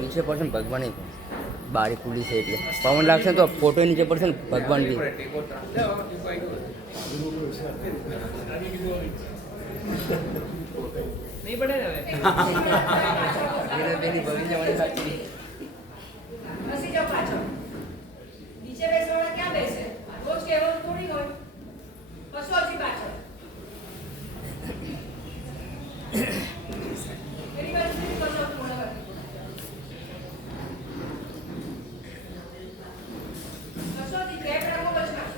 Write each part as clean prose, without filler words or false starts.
નીચે પડશે ને ભગવાન બારી ખુલ્લી છે એટલે પવન લાગશે તો ફોટો નીચે પડશે ને ભગવાન બી નહીં પડે ને હવે બગી જવાની સાચી બસી જાઓ પાછળ નીચે બેસવાળા ક્યાં બેસે રોજ કહેવાનું થોડી હોય બસો હજી પાછળ એની બાજુ બસો પૂર્ણ કરી બસોથી ટેપ રાખો બચમાં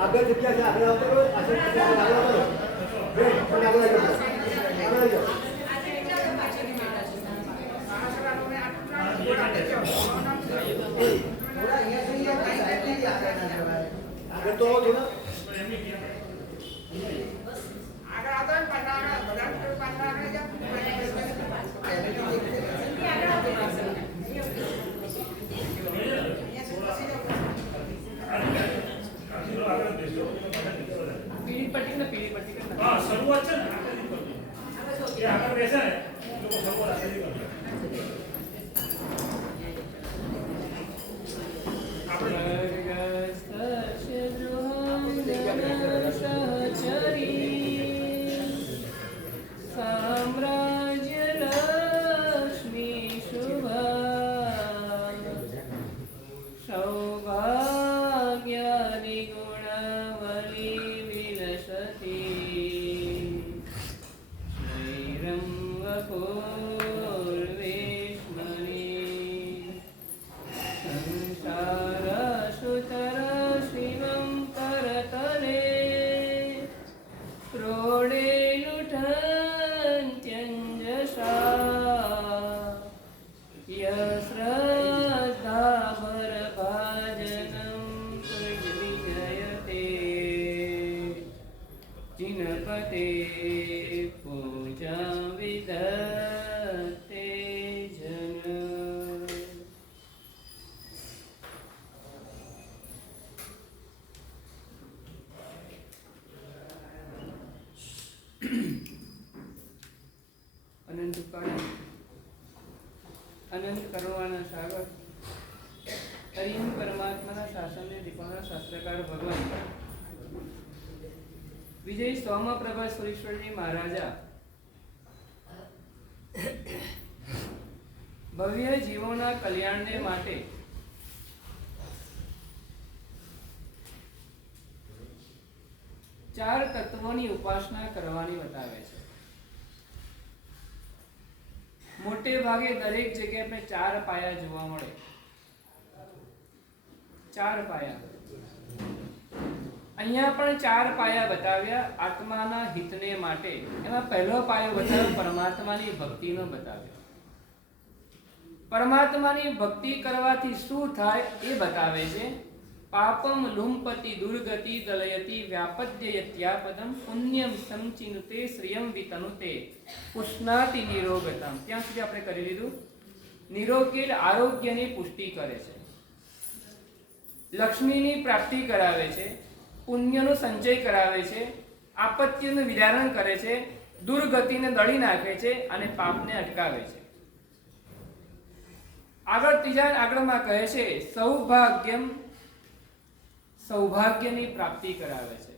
આગળ જગ્યા છે આગળ આવતો રહો પાછળ આગળ આવતો રહો બે પણ આગળ આવજો આગળ આવજો આજે કેટલા પાછળની બેઠા છે પાછળનો મે આટલું થોડા અહીંયા સુધી આગળ તો આવો થોડા આગળ આવતો ને પાછળ બધા પાછળ આગળ જા પીળી પટ્ટી ને પીળી પટ્ટી ને હા શરૂઆત છે ને એ આગળ બેસે ને લોકો શરૂઆત આગળ કરે આપણે શ્રદ્ધાભર ભાજનમ વિજયતે ચિનપતે પૂજા વિદતે જન. અનંત કાળ અનંત કરુણાના સાગર હરિહમ પરમાત્માના શાસનને દીપાના શાસ્ત્રકાર ભગવાન વિજય સોમપ્રભા સુરેશ્વરજી મહારાજા ભવ્ય જીવોના કલ્યાણને માટે ચાર તત્વોની ઉપાસના કરવાની બતાવે છે. મોટે ભાગે દરેક જગ્યાએ આપણે ચાર પાયા જોવા મળે. ચાર પાયા અહીંયા પણ ચાર પાયા બતાવ્યા આત્માના હિતને માટે. એમાં પહેલો પાયો બતાવ્યો પરમાત્માની ભક્તિનો બતાવ્યો. પરમાત્માની ભક્તિ કરવાથી શું થાય એ બતાવે છે. પાપમ લુંપતિ દુર્ગતિ દલયતિ વ્યાપદ્યયત્યાપદમ પુણ્યમ સંચિનુતે શ્રિયમ વિતનુતે પુષ્ણાતિ નિરોગતમ. ત્યાં સુધી આપણે કરી લીધું. નિરોગીલ આરોગ્યની પુષ્ટિ કરે છે, લક્ષ્મીની પ્રાપ્તિ કરાવે છે, પુણ્યનો સંચય કરાવે છે, આપત્તિનું વિદારણ કરે છે, દુર્ગતિને દળી નાખે છે અને પાપને અટકાવે છે. આગળમાં કહે છે સૌભાગ્યમ, સૌભાગ્યની પ્રાપ્તિ કરાવે છે.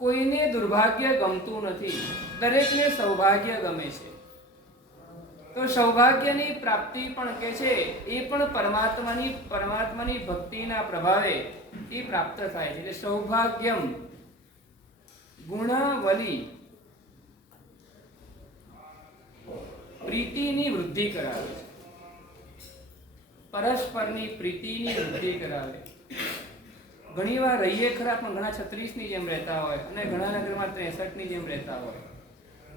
કોઈને દુર્ભાગ્ય ગમતું નથી, દરેકને સૌભાગ્ય ગમે છે. તો સૌભાગ્યની પ્રાપ્તિ પણ કે છે એ પણ પરમાત્માની ભક્તિના પ્રભાવે એ પ્રાપ્ત થાય છે. એટલે સૌભાગ્યમ ગુણાવલી પ્રીતિની વૃદ્ધિ કરાવે છે, પરસ્પરની પ્રીતિની વૃદ્ધિ કરાવે. ઘણીવાર રહીએ ખરા પણ ઘણા 36 ની જેમ રહેતા હોય અને ઘણા નગરમાં 63 ની જેમ રહેતા હોય.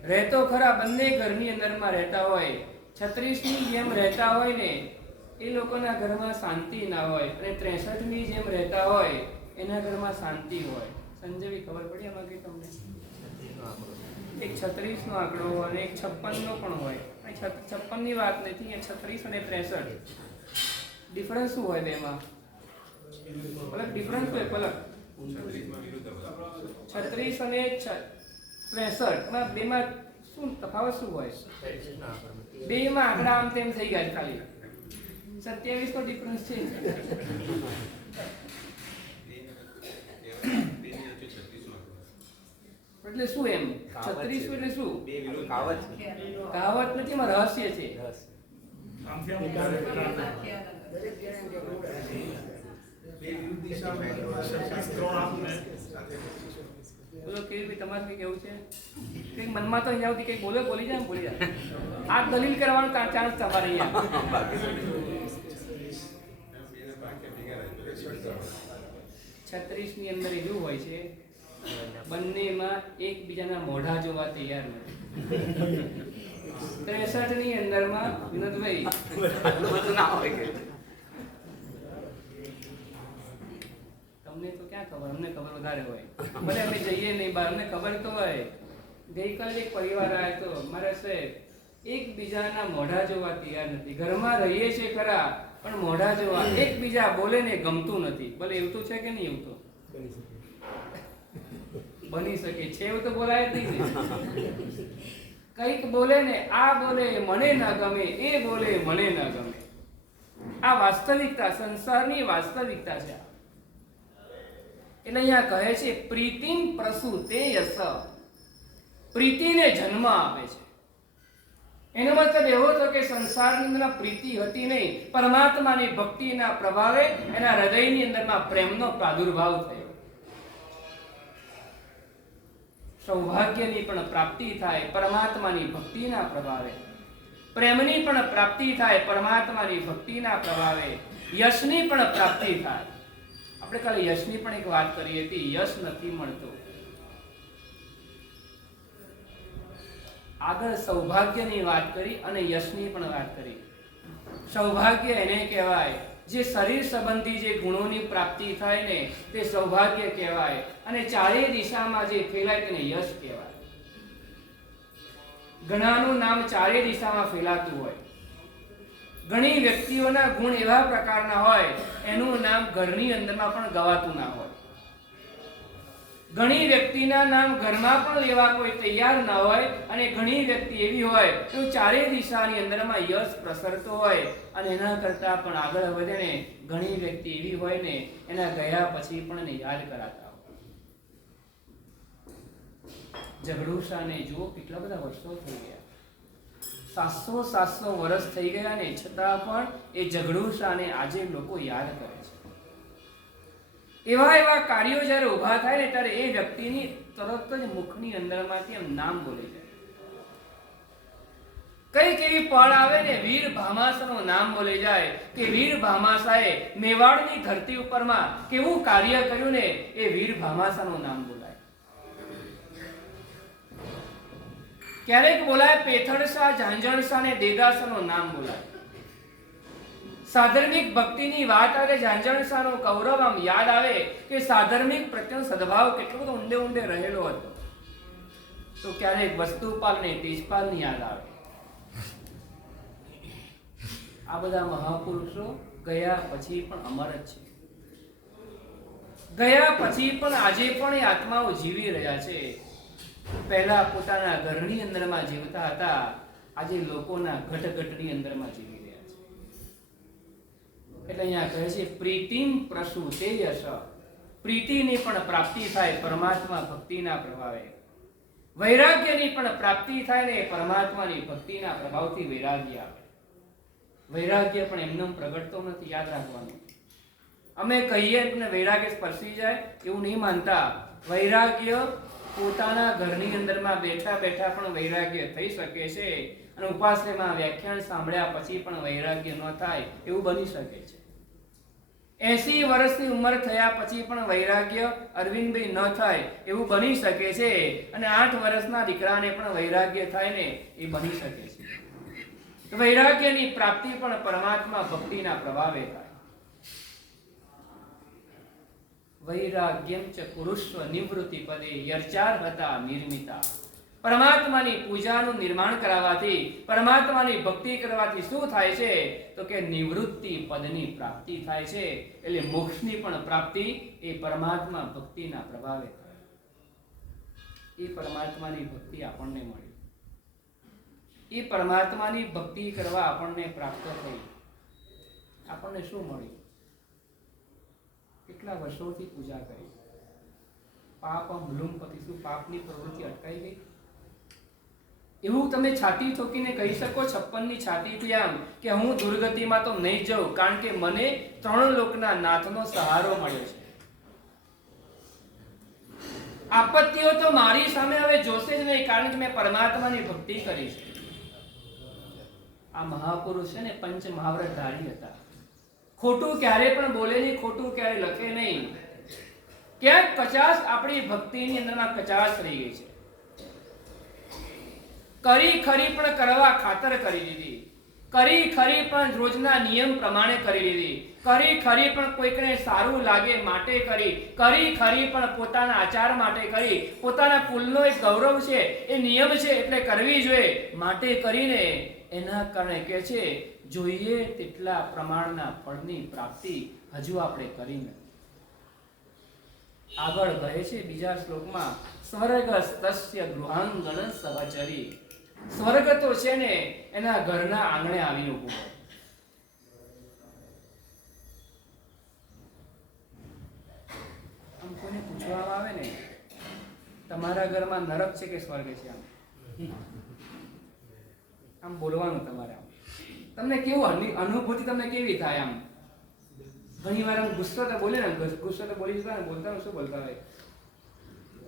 રહેતો ખરા બંને ઘરની અંદરમાં રહેતા હોય, 36 ની જેમ રહેતા હોય ને એ લોકોના ઘરમાં શાંતિ ના હોય અને 63 ની જેમ રહેતા હોય એના ઘરમાં શાંતિ હોય. સંજયવી ખબર પડી આમાં કે તમને? એક 36 નો આંકડો હોય અને એક 56 નો પણ હોય. 56 ની વાત નથી, 36 અને 63 ડિફરન્સ શું હોય બેમાં? પલક ડિફરન્સ હોય પલક 36 અને 63 માં બેમાં શું તફાવત શું હોય? બેમાં આંકડા આમ તેમ થઈ ગયા ખાલી 27 નો ડિફરન્સ છે. એટલે શું એમ 36 એટલે શું? કહાવત નથી, માં રહસ્ય છે. બોલો કેવી તમારે કઈ કેવું છે? કઈ મનમાં તો અહીં આવતી કઈ બોલી જાય. આ દલીલ કરવાનો ચાન્સ તમારે અહીંયા. 36 ની અંદર એવું હોય છે બંનેમાં એકબીજાના મોઢા જોવા તૈયાર નથી. 63 ની અંદરમાં વિનોદભાઈ તમને તો ક્યાં ખબર, અમને ખબર વધારે હોય. ભલે અમે જઈએ નહીં બહાર, અમને ખબર તો હોય. ગઈકાલે એક પરિવાર આવ્યો તો મારા સાહેબ, એકબીજાના મોઢા જોવા તૈયાર નથી. ઘરમાં રહીએ છે ખરા પણ મોઢા જોવા એકબીજા બોલે ને ગમતું નથી. ભલે એવું તો છે કે નહીં? એવું તો બની શકે છે, એવું તો બોલાય જ નહીં. કઈક બોલે ને આ બોલે મને ના ગમે, એ બોલે મને ના ગમે. આ વાસ્તવિકતા, સંસારની વાસ્તવિકતા છે. એટલે અહીંયા કહે છે પ્રીતિમ પ્રસૂતે યસ, પ્રીતિને જન્મ આપે છે. એનો મતલબ એવો હતો કે સંસારની અંદર પ્રીતિ હતી નહીં, પરમાત્માની ભક્તિના પ્રભાવે એના હૃદયની અંદરમાં પ્રેમનો પ્રાદુર્ભાવ થયો. સૌભાગ્યની પણ પ્રાપ્તિ થાય પરમાત્માની ભક્તિના પ્રભાવે, પ્રેમની પણ પ્રાપ્તિ થાય પરમાત્માની ભક્તિના પ્રભાવે, યશની પણ પ્રાપ્તિ થાય. આપણે કાલે યશની પણ એક વાત કરી હતી. યશ નથી મળતો. આગળ સૌભાગ્યની વાત કરી અને યશની પણ વાત કરી. સૌભાગ્ય એને કહેવાય. જે શરીર સંબંધી જે ગુણોની પ્રાપ્તિ થાય ને તે સૌભાગ્ય કહેવાય. અને ચારે દિશામાં જે ફેલાય તેને યશ કહેવાય. ઘણાનું નામ ચારે દિશામાં ફેલાતું હોય. ઘણી વ્યક્તિઓના ગુણ એવા પ્રકારના હોય એનું નામ ઘરની અંદરમાં પણ ગવાતું ના હોય. ઘણી વ્યક્તિના નામ ઘરમાં પણ લેવા કોઈ તૈયાર ના હોય અને ઘણી વ્યક્તિ એવી હોય તો ચારે દિશાની અંદરમાં યશ પ્રસરતો હોય અને એના કરતા પણ આગળ વધે ને ઘણી વ્યક્તિ એવી હોય ને એના ગયા પછી પણ એને યાદ કરાતા હોય. ઝઘડુશાને જુઓ કેટલા બધા વર્ષો થઈ ગયા, 700 વર્ષ થઈ ગયા ને છતાં પણ એ ઝઘડુશાને આજે લોકો યાદ કરે છે. એવા કાર્યો જ્યારે ઊભા થાય ને ત્યારે એ વ્યક્તિની તરત જ મુખની અંદરમાંથી એમ નામ બોલી જાય. કઈક એવી પળ આવે ને વીર ભામાશાનું નામ બોલી જાય કે વીર ભામાશાએ મેવાડની ધરતી ઉપરમાં કેવું કાર્ય કર્યું ને એ વીર ભામાશાનું નામ બોલાય. ક્યારેક બોલાય પેથણશા, ઝાંઝણશા ને દેદાશાનું નામ બોલાય. સાધર્મિક ભક્તિની વાત આવે ઝાંઝણશાનો કૌરવ આમ યાદ આવે કે સાધર્મિક પ્રત્યેનો સદભાવ કેટલો બધો ઊંડે ઊંડે રહેલો હતો. તો ક્યારેક વસ્તુપાલ ને તેજપાલની યાદ આવે. આ બધા મહાપુરુષો ગયા પછી પણ અમર જ છે. ગયા પછી પણ આજે પણ એ આત્માઓ જીવી રહ્યા છે. પહેલા પોતાના ઘરની અંદરમાં જીવતા હતા, આજે લોકોના ઘટઘટની અંદરમાં જીવી રહ્યા છે. એટલે અહીંયા કહે છે પ્રીતિમ પ્રસૂતે યશ. પ્રીતિની પણ પ્રાપ્તિ થાય પરમાત્મા ભક્તિના પ્રભાવે. વૈરાગ્યની પણ પ્રાપ્તિ થાય ને પરમાત્માની ભક્તિના પ્રભાવથી વૈરાગ્ય આવે. વૈરાગ્ય પણ એમનેમ પ્રગટતો નથી, યાદ રાખવાનું. અમે કહીએ ને વૈરાગ્ય સ્પર્શી જાય એવું નહીં માનતા. વૈરાગ્ય પોતાના ઘરની અંદરમાં બેઠા બેઠા પણ વૈરાગ્ય થઈ શકે છે અને ઉપાસનામાં વ્યાખ્યાન સાંભળ્યા પછી પણ વૈરાગ્ય ન થાય એવું બની શકે છે. 80 વર્ષની ઉંમર થયા પછી પણ વૈરાગ્ય અરવિંદભાઈ ન થાય એવું બની શકે છે અને 8 વર્ષના દીકરાને પણ વૈરાગ્ય થાય ને એ બની શકે છે. વૈરાગ્યની પ્રાપ્તિ પણ પરમાત્મા ભક્તિના પ્રભાવે થાય. વૈરાગ્યમ ચ પુરુષવ નિવૃત્તિ પદે યર્ચાર હતા નિર્મિતા. પરમાત્માની પૂજાનું નિર્માણ કરાવવાથી, પરમાત્માની ભક્તિ કરવાથી શું થાય છે તો કે નિવૃત્તિ પદની પ્રાપ્તિ થાય છે. એટલે મોક્ષની પણ પ્રાપ્તિ એ પરમાત્મા ભક્તિના પ્રભાવે થાય. એ પરમાત્માની ભક્તિ આપણને મળી, એ પરમાત્માની ભક્તિ કરવા આપણને પ્રાપ્ત થઈ. આપણને શું મળ્યું? કેટલા વર્ષોથી પૂજા કરી, પાપમ લુંપતિ, શું પાપની પ્રવૃત્તિ અટકાઈ ગઈ? એવું તમે છાતી ઠોકીને કહી શકો 56ની છાતીથી આમ કે હું દુર્ગતિમાં તો નહીં જાઉં કારણ કે મને 3 લોકના નાથનો સહારો મળ્યો છે. આપત્તિઓ તો મારી સામે હવે જોશે જ નહીં કારણ કે મેં પરમાત્માની ભક્તિ કરી છે. આ મહાપુરુષ છે ને પંચ મહાવ્રતધારી હતા. ખોટું ક્યારે પણ બોલે નહીં, ખોટું ક્યારે લખે નહીં. ક્યાંક કચાશ આપણી ભક્તિની અંદરમાં કચાશ રહી ગઈ છે. કરી ખરી પણ કરવા ખાતર કરી દીધી, કરી ખરી પણ રોજના નિયમ પ્રમાણે કરી લીધી, કરી ખરી પણ કોઈકને સારું લાગે માટે કરી, કરી ખરી પણ પોતાના આચાર માટે કરી, પોતાના કુલનો એક ગૌરવ છે, એ નિયમ છે એટલે કરવી જોઈએ માટે કરીને એના કારણે કે છે જોઈએ તેટલા પ્રમાણના ફળની પ્રાપ્તિ હજુ આપણે કરી નથી. આગળ કહે છે બીજા શ્લોકમાં સ્વર્ગસ્તસ્ય ગૃહાંગણ સહચરી. સ્વર્ગ તો છે ને એના ઘરના આંગણે આવી ઊભું હોય. આમ કોઈને પૂછવામાં આવે ને તમારા ઘરમાં નરક છે કે સ્વર્ગ છે, આમ બોલવાનું તમારે. આમ તમને કેવું અનુભૂતિ તમને કેવી થાય? આમ ઘણી વાર ગુસ્સો તો બોલે ને, ગુસ્સો તો બોલી જતા ને, બોલતા શું બોલતા હોય,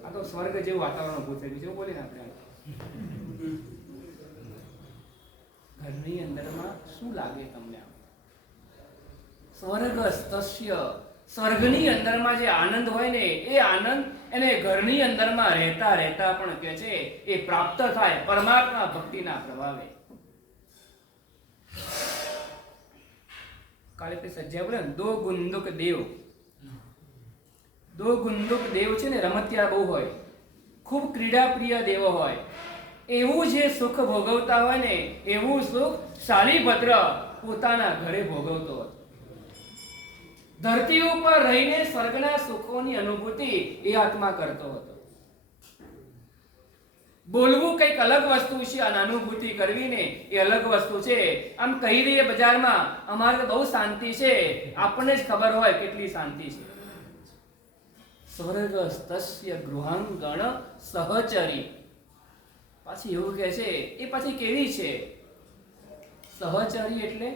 આ તો સ્વર્ગ જેવું વાતાવરણ ઉભું થયું છે એવું બોલે ને આપણે. ઘરની અંદરમાં શું લાગે તમને? આમ સ્વર્ગસ્તસ્ય, સ્વર્ગની અંદરમાં જે આનંદ હોય ને એ આનંદ એને ઘરની અંદરમાં રહેતા રહેતા પણ કે છે એ પ્રાપ્ત થાય પરમાત્મા ભક્તિના પ્રભાવે. ખાલી પેલી સજ્જા બોલે ને, દો ગુંદુક દેવ. દો ગુંદુક દેવ છે ને, રમતિયા બહુ હોય, ખૂબ ક્રીડા પ્રિય દેવો હોય. એવું જે સુખ ભોગવતા હોય ને, એવું સુખ શાલીભદ્ર પોતાના ઘરે ભોગવતો હતો. ધરતી ઉપર રહીને સ્વર્ગના સુખોની અનુભૂતિ એ આત્મા કરતો હતો. બોલવું કંઈક અલગ વસ્તુ છે, અને અનુભૂતિ કરવી ને એ અલગ વસ્તુ છે. આમ કહી દઈએ બજારમાં અમારે તો બહુ શાંતિ છે, આપણને જ ખબર હોય કેટલી શાંતિ છે. સ્વર્ગસ્તસ્ય ગૃહાંગણ સહચરી. પાછી એવું કહે છે, એ પાછી કેવી છે સહચરી? એટલે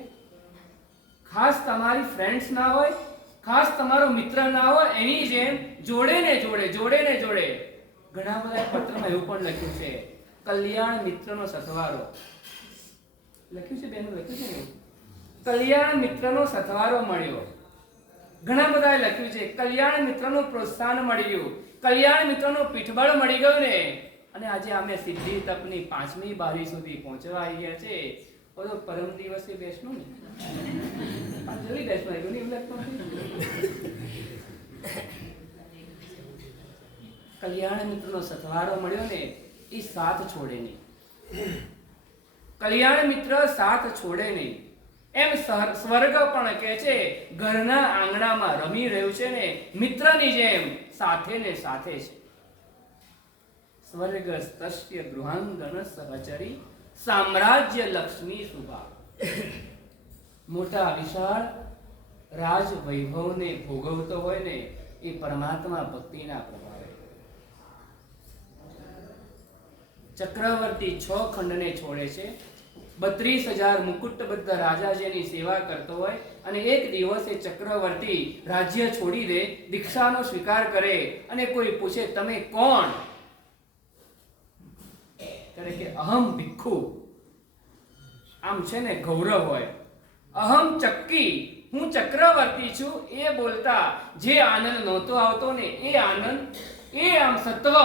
ખાસ તમારી ફ્રેન્ડ્સ ના હોય, ખાસ તમારો મિત્ર ના હોય, એની જેમ જોડે ને જોડે. ઘણા બધા પત્રમાં એવું પણ લખ્યું છે, કલ્યાણ મિત્રનો સથવારો લખ્યું છે, બેનો લખ્યું છે ને, કલ્યાણ મિત્રનો સથવારો મળ્યો. ઘણા બધા લખ્યું છે, કલ્યાણ મિત્રનું પ્રોત્સાહન મળ્યું, કલ્યાણ મિત્રનું પીઠબળ મળી ગયું ને. અને આજે અમે સિદ્ધિ તપની 5મી બારી સુધી પહોંચવા આવી ગયા છે. તો પરમ દિવસે બેસનું ને, જલ્દી બેસવા આવ્યું ને, એવું લાગતું નથી. કલ્યાણ મિત્રનો સથવારો મળ્યો ને, એ સાથ છોડે નહીં. કલ્યાણ મિત્ર સાથ છોડે નહીં. એમ સ્વર્ગ પણ કહે છે, ઘરના આંગણામાં રમી રહ્યું છે ને, મિત્રની જેમ સાથે ને સાથે છે. સ્વર્ગસ્તસ્ય ગૃહાંગણ સહચરી સામ્રાજ્ય લક્ષ્મી શુભા. મોટા વિશાળ રાજ વૈભવને ભોગવતો હોય ને, એ પરમાત્મા ભક્તિના પ્રભાવે. ચક્રવર્તી 6 ખંડને છોડે છે, 32,000 મુકુટબદ્ધ રાજાજીની સેવા કરતો હોય, અને એક દિવસે ચક્રવર્તી રાજ્ય છોડી દે, દીક્ષાનો સ્વીકાર કરે, અને કોઈ પૂછે તમે કોણ? ત્યારે કે અહમ ભિક્ષુ. આમ છે ને ગૌરવ હોય, અહમ ચક્કી, હું ચક્રવર્તી છું. એ બોલતા જે આનંદ નહોતો આવતો ને, એ આનંદ, એ આમ સત્વ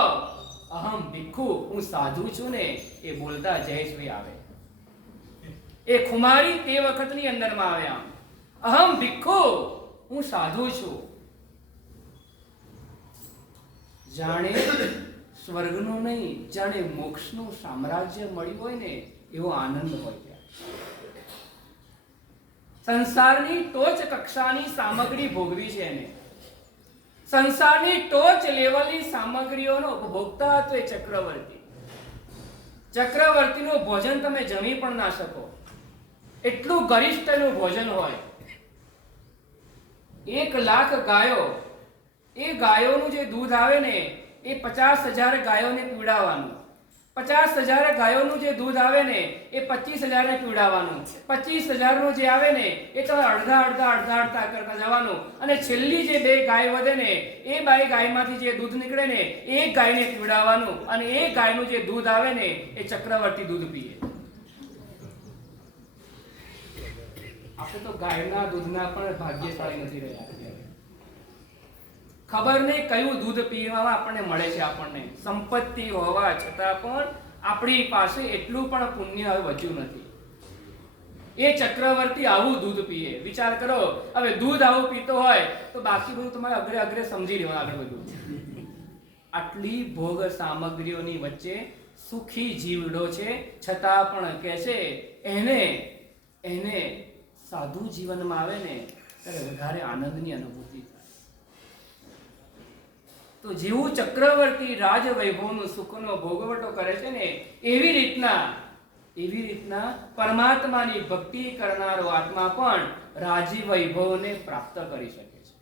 અહમ ભિક્ષુ, હું સાધુ છું ને, એ બોલતા જયેશભાઈ આવે. એ ખુમારી તે વખતની અંદરમાં આવ્યા, અહમ ભિક્ષુ, હું સાધુ છું. જાણે સ્વર્ગનું નહીં, જાણે મોક્ષનું સામ્રાજ્ય મળ્યું હોય ને, એવો આનંદ હોય ત્યાં. સંસારની ટોચ કક્ષાની સામગ્રી ભોગવી છે એને. સંસારની ટોચ લેવલની સામગ્રીઓનો ઉપભોક્તા હતો એ ચક્રવર્તી. ચક્રવર્તીનું ભોજન તમે જમી પણ ના શકો, એટલું ગરિષ્ઠનું ભોજન હોય. 1,00,000 ગાયો, એ ગાયોનું જે દૂધ આવે ને, એ 50,000 ગાયોને પીવડાવવાનું. 50,000 ગાયોનું જે દૂધ આવે ને, એ 25,000 ને પીવડાવવાનું. 25,000 નું જે આવે ને, એ તો અડધા કરતા જવાનું. અને છેલ્લી જે 2 ગાય વધે ને, એ 2 ગાયમાંથી જે દૂધ નીકળે ને, એક ગાયને પીવડાવવાનું. અને એ ગાયનું જે દૂધ આવે ને, એ ચક્રવર્તી દૂધ પીએ. આપણે તો ગાયના દૂધના પણ ભાગ્યશાળી નથી રહ્યા. ખબર નહીં કયું દૂધ પીવામાં આપણને મળે છે. આપણને સંપત્તિ હોવા છતાં પણ આપણી પાસે એટલું પણ પુણ્ય હવે બચ્યું નથી. એ ચક્રવર્તી આવું દૂધ પીએ. વિચાર કરો, હવે દૂધ આવું પીતો હોય તો બાકી બધું તમારે અગ્રે સમજી લેવાનું આગળ બધું. આટલી ભોગ સામગ્રીઓની વચ્ચે સુખી જીવડો છે, છતાં પણ કહે છે એને સાધુ જીવનમાં આવે ને ત્યારે વધારે આનંદની અનુભૂતિ થાય. તો જેવું ચક્રવર્તી રાજ વૈભવનું સુખનો ભોગવટો કરે છે ને, એવી રીતના પરમાત્માની ભક્તિ કરનારો આત્મા પણ રાજી વૈભવને પ્રાપ્ત કરી શકે છે.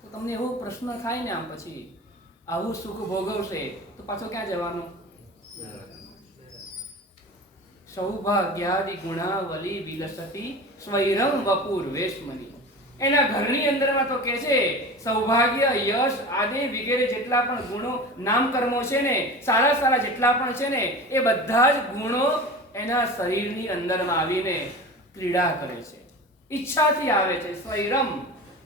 તો તમને એવો પ્રશ્ન થાય ને, આમ પછી આવું સુખ ભોગવશે તો પાછો ક્યાં જવાનું? સૌભાગ્યાદિ ગુણાવલી વિલસતી સ્વૈરમ વપુર વેશમની. એના ઘરની અંદરમાં તો કે છે સૌભાગ્ય, યશ આદિ વગેરે જેટલા પણ ગુણો, નામ કર્મો છે ને, સારા જેટલા પણ છે ને, એ બધા જ ગુણો એના શરીરની અંદરમાં આવીને ક્રીડા કરે છે. ઈચ્છાથી આવે છે. સ્વૈરમ,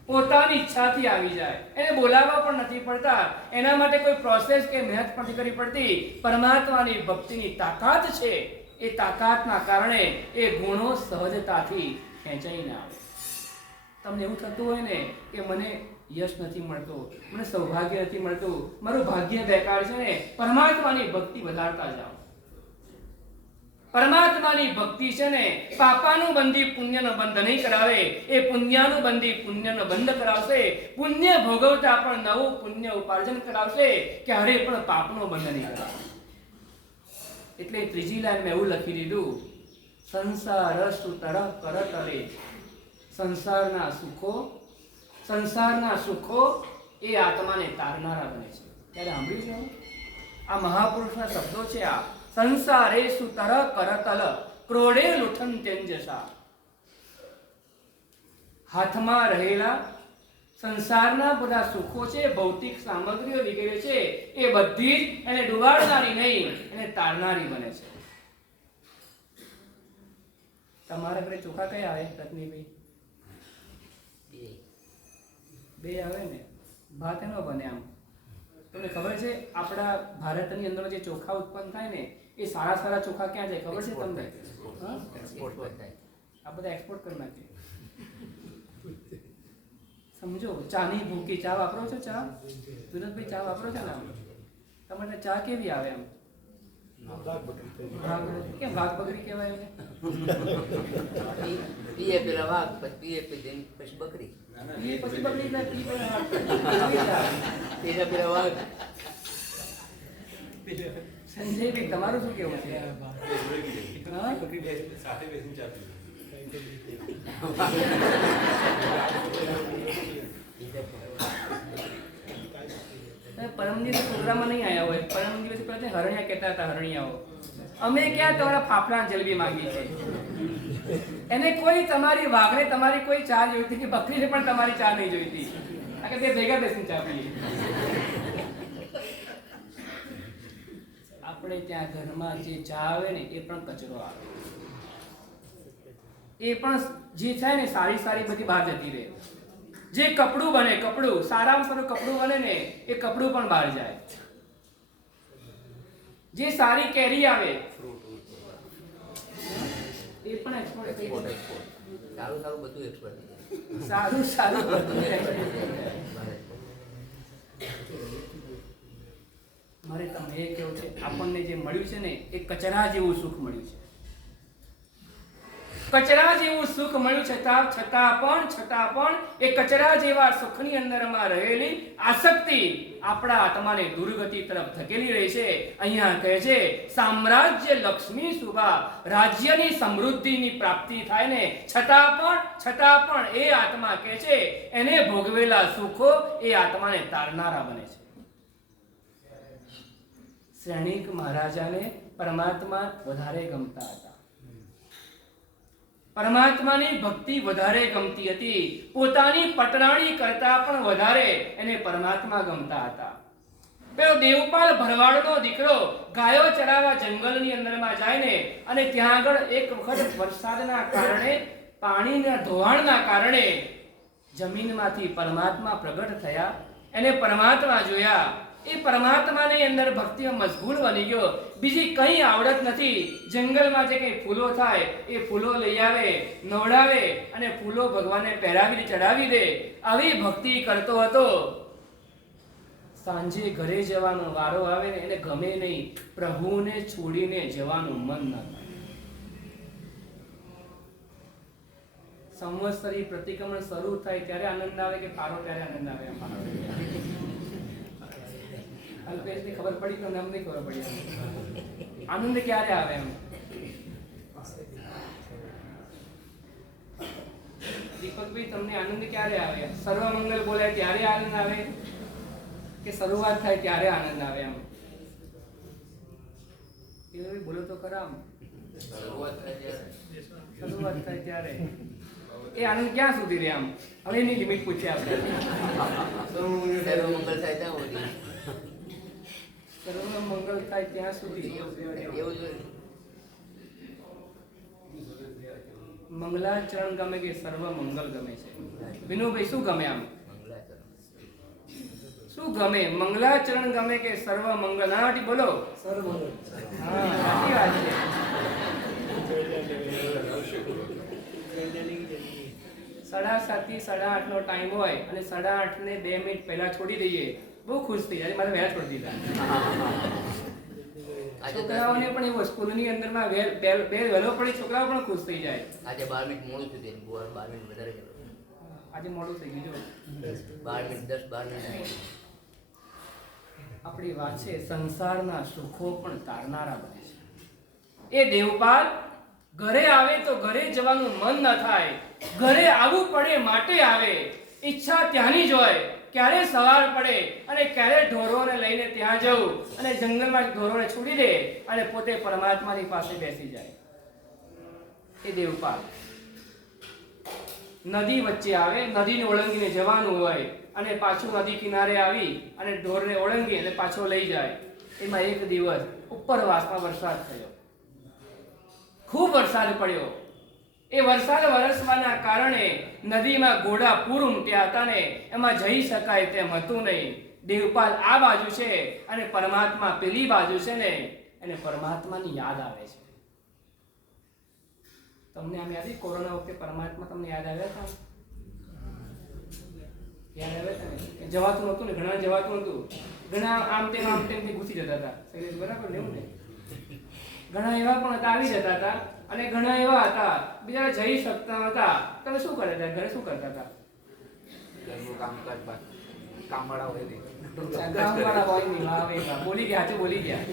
પોતાની ઈચ્છાથી આવી જાય. એને બોલાવવા પણ નથી પડતા, એના માટે કોઈ પ્રોસેસ કે મહેનત પણ નથી કરવી પડતી. પરમાત્માની ભક્તિની તાકાત છે, એ તાકાતના કારણે એ ગુણો સહજતાથી ખેંચાઈ ના આવે. તમને એવું થતું હોય ને કે મને યશ નથી મળતો, મને સૌભાગ્ય નથી મળતું, મારું ભાગ્ય બેકાર છે ને, પરમાત્માની ભક્તિ વધારતા જાઓ. પરમાત્માની ભક્તિ છે ને પાપાનું બંધી પુણ્યનો બંધ નહીં કરાવે, એ પુણ્યનું બંધી પુણ્યનો બંધ કરાવશે. પુણ્ય ભોગવતા પણ નવું પુણ્ય ઉપાર્જન કરાવશે, ક્યારે પણ પાપનો બંધ નહીં કરાવે. એટલે ત્રીજી લાઈનમાં એવું લખી દીધું, સંસાર સુતરહ કરતલે. સંસારના સુખો એ આત્માને તારનારા બને છે. ત્યારે સાંભળ્યું છે આ મહાપુરુષના શબ્દો છે. આ સંસારે સુતર કરતલ ક્રોડે લુઠન તેંજસા. હાથમાં રહેલા સંસારના બધા સુખો છે, ભૌતિક સામગ્રીઓ વગેરે છે, એ બધી જ એને ડુબાડનારી નહીં, એને તારનારી બને છે. તમારા ઘરે ચોખા કયા આવે રત્નીભાઈ? બે આવે ને. ભાત એનો બને આમ. તમને ખબર છે આપણા ભારતની અંદર જે ચોખા ઉત્પન્ન થાય ને એ સારા સારા ચોખા ક્યાં જાય ખબર છે તમને? આ બધા એક્સપોર્ટ કરી નાખે. સમજો, ચાની ભૂકી. ચા વાપરો છો? ચા વિનોદભાઈ ચા વાપરો છો ને? તમારે ચા કેવી આવે આમ? કેમ વાઘ બકરી કહેવાય એને? પીએ પેલા વાઘ, પછી બકરી, પછી બકરી ના પી પેલા પેલા વાઘ. સંજયભાઈ તમારું શું કેવું છે? હા? પરમ દિવસે પ્રોગ્રામમાં નહીં આવ્યા હોય, પરમ દિવસે પહેલા હરણિયા કહેતા હતા, હરણિયાઓ અમે ક્યાં તમારા ફાફડા જલેબી માંગી છે. એને કોઈ તમારી વાઘને તમારી કોઈ ચા જોઈતી કે બકરીને પણ તમારી ચા નહીં જોઈતી. કારણ કે તે ભેગા બેસીને ચા પીએ. આપણે ત્યાં ઘરમાં જે ચા આવે ને એ પણ કચરો આવે. એ પણ જે થાય ને સારી સારી બધી બહાર જતી રહે. જે કપડું બને, કપડું સારામાં સારું કપડું બને ને એ કપડું પણ બહાર જાય. જે સારી કેરી આવે એ પણ એક્સપોર્ટ થઈ જાય. સારું સારું બધું એક્સપર્ટ. સારું સારું બધું export. મારે તમને એ કહેવું છે, આપણને જે મળ્યું છે ને એ કચરા જેવું સુખ મળ્યું છે. કચરા જેવું સુખ મળ્યું છતાં પણ એ કચરા જેવા સુખની અંદરમાં રહેલી આસક્તિ આપણા આત્માને દુર્ગતિ તરફ ધકેલી રહી છે. અહીંયા કહે છે સામ્રાજ્ય લક્ષ્મી શુભા, રાજ્યની સમૃદ્ધિની પ્રાપ્તિ થાય ને છતાં પણ એ આત્મા કહે છે એને ભોગવેલા સુખો એ આત્માને તારનારા બને છે. શ્રેણીક મહારાજાને પરમાત્મા વધારે ગમતા હતા. પરમાત્માની ભક્તિ વધારે ગમતી હતી. પોતાની પટરાણી કરતા પણ વધારે એને પરમાત્મા ગમતા હતા. પેલો દેવપાલ ભરવાડનો દીકરો ગાયો ચરાવવા જંગલની અંદરમાં જાય ને અને ત્યાં આગળ એક વખત વરસાદના કારણે, પાણીના ધોવાણના કારણે જમીનમાંથી પરમાત્મા પ્રગટ થયા. એને પરમાત્મા જોયા. એ પરમાત્માની અંદર ભક્તિમાં મશગુલ બની ગયો. બીજી કઈ આવડત નથી. જંગલમાં જે કઈ ફૂલો થાય એ ફૂલો લઈ આવે, નવડાવે અને ફૂલો ભગવાનને પહેરાવી ચડાવી દે. આવી ભક્તિ કરતો હતો. સાંજે ઘરે જવાનો વારો આવે ને એને ગમે નહીં. પ્રભુને છોડીને જવાનું મન ન થાય. સંવત્સરી પ્રતિક્રમણ શરૂ થાય ત્યારે આનંદ આવે કે પારો ત્યારે આનંદ આવે? અલ્પેશની ખબર પડી કે અમને નહીં ખબર પડી. આનંદ ક્યારે આવે એમ? દીપકભાઈ તમને આનંદ ક્યારે આવે? સર્વમંગલ બોલાય ત્યારે આનંદ આવે કે શરૂઆત થાય ત્યારે આનંદ આવે એમ? એ બોલો તો ખરા. શરૂઆત થાય ત્યારે એ આનંદ ક્યાં સુધી રહે આમ? હવે એની લિમિટ પૂછીએ આપણે. સર્વમંગલ થાય ત્યાં સુધી. સર્વ મંગલ થાય ત્યાં સુધી. એવું જ મંગલાચરણ ગમે કે સર્વ મંગલ ગમે છે? વિનુભાઈ શું ગમે આમ? શું ગમે? મંગલાચરણ ગમે કે સર્વ મંગલાટી? બોલો. હા, સાચી વાત છે. 7:30 થી 8:30 નો ટાઈમ હોય અને 8:30 ને 2 મિનિટ પહેલા છોડી દઈએ, બહુ ખુશ થઈ જાય. મારે વહેલા છોડી દીધા. છોકરાઓને પણ એવું, સ્કૂલની અંદરમાં વહેલો પડી છોકરાઓ પણ ખુશ થઈ જાય. આજે 12 મિનિટ મોડું થયું તેનું, 12 મિનિટ વધારે ગયો. આજે મોડું થઈ ગયું. 12 મિનિટ 10-12 મિનિટ. આપણી વાત છે, સંસારના સુખો પણ તારનારા બને છે. એ દેવપાલ ઘરે આવે તો ઘરે જવાનું મન ન થાય, ઘરે આવવું પડે માટે આવે. ઈચ્છા ત્યાંની જ હોય, ક્યારે સવાર પડે અને ક્યારે ઢોરોને લઈને ત્યાં જવું અને જંગલમાં ઢોરોને છોડી દે અને પોતે પરમાત્માની પાસે બેસી જાય. એ દેવપાલ નદી વચ્ચે આવે, નદીને ઓળંગીને જવાનું હોય અને પાછું નદી કિનારે આવી અને ઢોરને ઓળંગી અને પાછો લઈ જાય. એમાં એક દિવસ ઉપરવાસમાં વરસાદ થયો, ખૂબ વરસાદ પડ્યો. એ વરસાદ વરસવાના કારણે નદીમાં ઘોડા પૂર ઉમટ્યા હતા ને એમાં જઈ શકાય તેમ હતું નહીં. દેવપાલ આ બાજુ છે અને પરમાત્મા પેલી બાજુ છે ને એને પરમાત્માની યાદ આવે છે. તમને આમ યાદ, કોરોના વખતે પરમાત્મા તમને યાદ આવ્યા હતા? યાદ આવ્યા હતા ને? જવાતું નહોતું ને, ઘણા જવાતું નહોતું. ઘણા આમ તેમથી ઘૂસી જતા હતા. બરાબર ને? એવું ને? ઘણા એવા પણ હતા, આવી જતા હતા અને ઘણા એવા હતા બિચારા જઈ શકતા હતા. તમે શું કરતા હતા? ઘરે શું કરતા હતા? ઘરનું કામ કરતા, કામવાળા હોય ને. કામવાળા હોય નહીં. વાહ ભાઈ વાહ, બોલી ગયા છો, બોલી ગયા.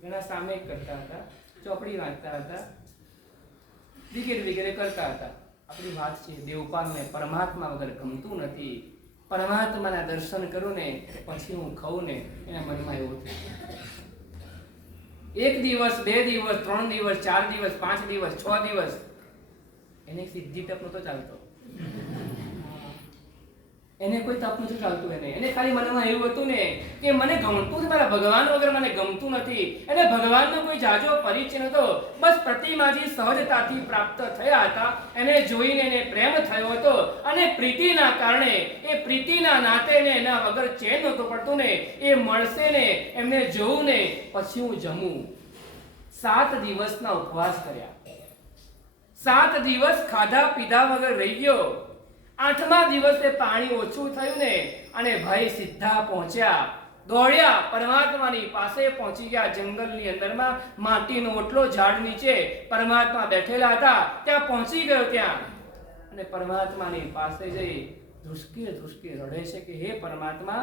ઘણા સામે કરતા હતા, ચોપડી વાંચતા હતા, વગેરે કરતા હતા. આપણી વાત છે, દેવપાલને પરમાત્મા વગર ગમતું નથી. પરમાત્માના દર્શન કરું ને પછી હું ખાઉં ને, એના મનમાં એવું થયું. 1 દિવસ, 2 દિવસ, 3 દિવસ, 4 દિવસ, 5 દિવસ, 6 દિવસ એને સિદ્ધિ તપ નતો ચાલતો. એને કોઈ તપ નથી ચાલતું. એને ખાલી મનમાં એવું હતું ને કે મને ગમતું છે, મારા ભગવાન વગર મને ગમતું નથી. એને ભગવાનનો કોઈ જાજો પરિચય નતો, બસ પ્રતિમાજી સહજતાથી પ્રાપ્ત થયા હતા. એને જોઈને એને પ્રેમ થયો હતો અને પ્રીતિના કારણે, એ પ્રીતિના નાતે ને એના વગર ચેન નહોતું પડતું ને. એ મળશે ને, એમને જોઉં ને પછી હું જમું. 7 દિવસના ઉપવાસ કર્યા, 7 દિવસ ખાધા પીધા વગર રહી ગયો. 8મા દિવસે પાણી ઓછું થયું ને અને ભાઈ સીધા પહોંચ્યા, દોડ્યા પરમાત્માની પાસે પહોંચી ગયા. જંગલની અંદરમાં માટીનો ઓટલો ઝાડ નીચે પરમાત્મા બેઠેલા હતા, ત્યાં પહોંચી ગયો. ત્યાં અને પરમાત્માની પાસે જઈ ધ્રુસકે ધ્રુસકે રડે છે કે હે પરમાત્મા,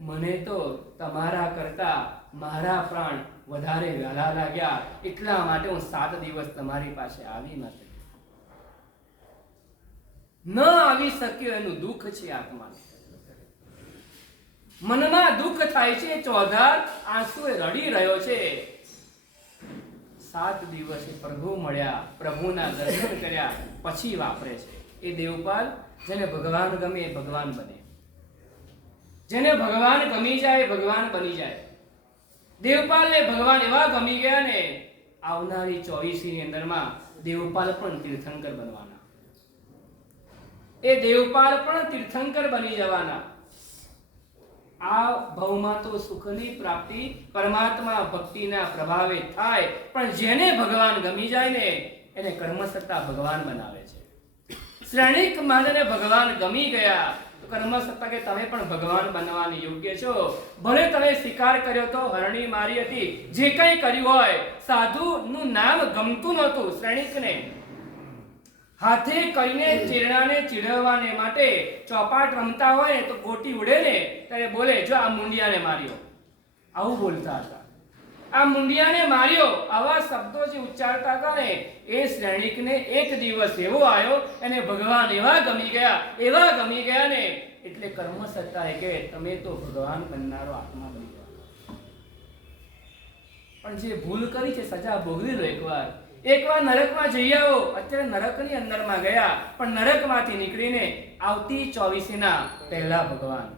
મને તો તમારા કરતા મારા પ્રાણ વધારે વહેલા લાગ્યા, એટલા માટે હું 7 દિવસ તમારી પાસે આવી નથી. ન આવી શક્યો એનું દુઃખ છે આત્માને. મનમાં દુઃખ થાય છે, ચોધાર આંસુએ રડી રહ્યો છે. 7 દિવસે પ્રભુ મળ્યા, પ્રભુના દર્શન કર્યા પછી વાપરે છે. એ દેવપાલ જેને ભગવાન ગમે એ ભગવાન બને, જેને ભગવાન ગમી જાય ભગવાન બની જાય. દેવપાલને ભગવાન એવા ગમી ગયા ને આવનારી 24 ની અંદરમાં દેવપાલ પણ તીર્થંકર બનવાના. એ દેવપાલ પણ તીર્થંકર બની જવાના. આ ભવમાં તો સુખની પ્રાપ્તિ પરમાત્મા ભક્તિના પ્રભાવે થાય, પણ જેને ભગવાન ગમી જાય ને એને કર્મસત્તા ભગવાન બનાવે છે. શ્રેણિક માનને ભગવાન ગમી ગયા તો કર્મસત્તા કે તમે પણ ભગવાન બનવાની યોગ્ય છો. ભલે તમે શિકાર કર્યો તો, હરણી મારી હતી, જે કંઈ કર્યું હોય, સાધુનું નામ ગમતું નહોતું શ્રેણિકને. હાથે કરીને ચીરણાને ચીડવવાને માટે ચોપાટ રમતા હોય ને તો ગોટી ઉડે ને ત્યારે બોલે જો આ મુંડિયાને માર્યો, આવું બોલતા હતા. આ મુંડિયાને માર્યો, આવા શબ્દો જે ઉચ્ચારતા હતા ને એ શ્રેણિકને એક દિવસ એવો આવ્યો, એને ભગવાન એવા ગમી ગયા ને એટલે કર્મ સત્તાએ કે તમે તો ભગવાન બનનારો આત્મા બની ગયા. પણ જે ભૂલ કરી છે સજા ભોગવી લો. એકવાર નરકમાં જઈ આવો. અત્યારે નરકની અંદરમાં ગયા પણ નરકમાંથી નીકળીને આવતી 24 ના પહેલા ભગવાન.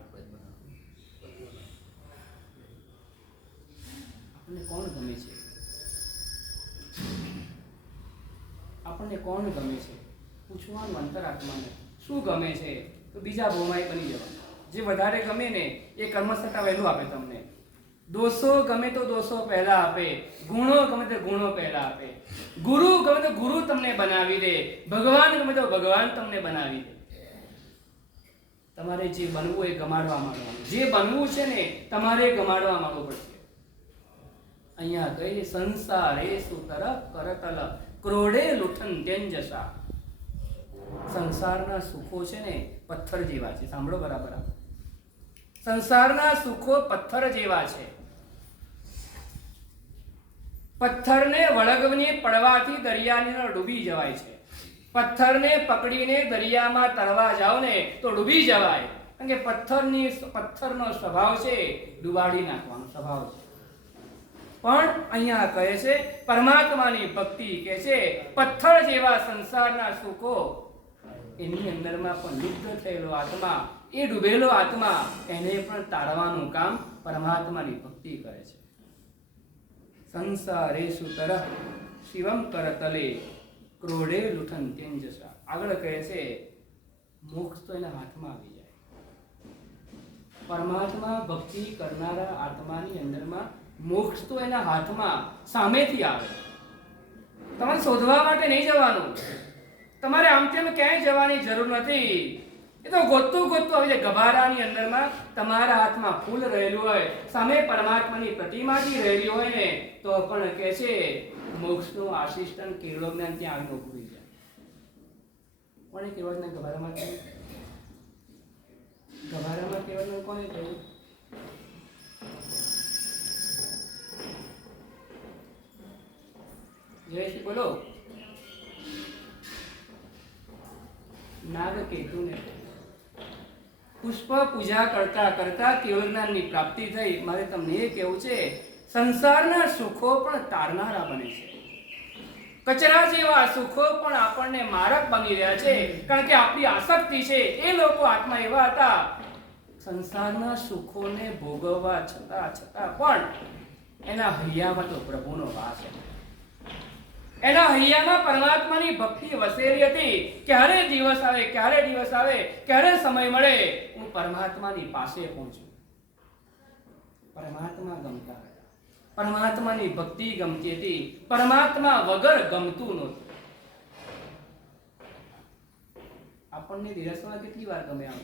આપણને કોણ ગમે છે? આપણને કોણ ગમે છે? પૂછવાનું અંતરાત્માને શું ગમે છે? તો બીજા ભાવમાં એ બની જવાનું. જે વધારે ગમે ને એ કર્મસત્તા વહેલું આપે તમને. દોષો ગમે તો દોષો પહેલા આપે, ગુણો ગમે તો ગુણો પહેલા આપે, ગુરુ ગમે તો ગુરુ તમને બનાવી દે, ભગવાન ગમે તો ભગવાન તમને બનાવી દે. તમારે જે બનવું એ ગમાડવા માંડવાનું. જે બનવું છે ને તમારે ગમાડવા માંડવું પડશે. અહીંયા કહે સંસારે સુતર કરતલ ક્રોડે લુઠન તેંજસા. સંસારના સુખો છે ને પથ્થર જેવા છે. સાંભળો બરાબર. સંસારના સુખો પથ્થર જેવા છે. પથ્થરને વળગવીને પડવાથી દરિયાની અંદર ડૂબી જવાય છે. પથ્થરને પકડીને દરિયામાં તરવા જાઓ ને તો ડૂબી જવાય. કારણ કે પથ્થરનો સ્વભાવ છે ડૂબાડી નાખવાનો સ્વભાવ છે. પણ અહીંયા કહે છે પરમાત્માની ભક્તિ કે છે પથ્થર જેવા સંસારના સુખો એની અંદરમાં પણ લુપ્ત થયેલો આત્મા, એ ડૂબેલો આત્મા, એને પણ તારવાનું કામ પરમાત્માની ભક્તિ કરે છે. સંસારેષુ તરહ શિવમ કરતલે ક્રોડે લુઠન તેંજસા. આગળ કહે છે મોક્ષ તો એના હાથમાં આવી જાય. પરમાત્મા ભક્તિ કરનારા આત્માની અંદરમાં મોક્ષ તો એના હાથમાં સામેથી આવે. તમારે શોધવા માટે નહીં જવાનું. તમારે આમ તેમ ક્યાંય જવાની જરૂર નથી. એ તો ગોતતું આવી જાય. ગભારાની અંદરમાં તમારા હાથમાં ફૂલ રહેલું હોય, સામે પરમાત્માની પ્રતિમાજી રહેલી હોય ને તો પણ કહે છે મોક્ષનું આસિસ્ટન્ટ કેવળ જ્ઞાન ત્યાં આવીને ઉભું થઈ જાય. કોને કેવળ જ્ઞાન ગભારામાં કહ્યું? ગભારામાં કેવળ જ્ઞાન કોને કહ્યું? જયેશજી બોલો. નાગ કેતુને પુષ્પ પૂજા કરતા કરતા કેવળ જ્ઞાનની પ્રાપ્તિ થઈ. મારે તમને એ કહેવું છે સંસારના સુખો પણ તારનારા બને છે. કચરા જેવા સુખો પણ આપણને મારક બની રહ્યા છે. કારણ કે આપણી આસક્તિ છે. એ લોકો આત્મા એવા હતા સંસારના સુખોને ભોગવવા છતાં પણ એના હૈયામાં તો પ્રભુનો વાસ છે. એના હૈયામાં પરમાત્માની ભક્તિ વસેલી હતી. ક્યારે દિવસ આવે, ક્યારે સમય મળે હું પરમાત્માની પાસે પહોંચું. પરમાત્મા ગમતા હતા. પરમાત્માની ભક્તિ ગમતી હતી. પરમાત્મા વગર ગમતું નહોતું. આપણને દિવસમાં કેટલી વાર ગમે આમ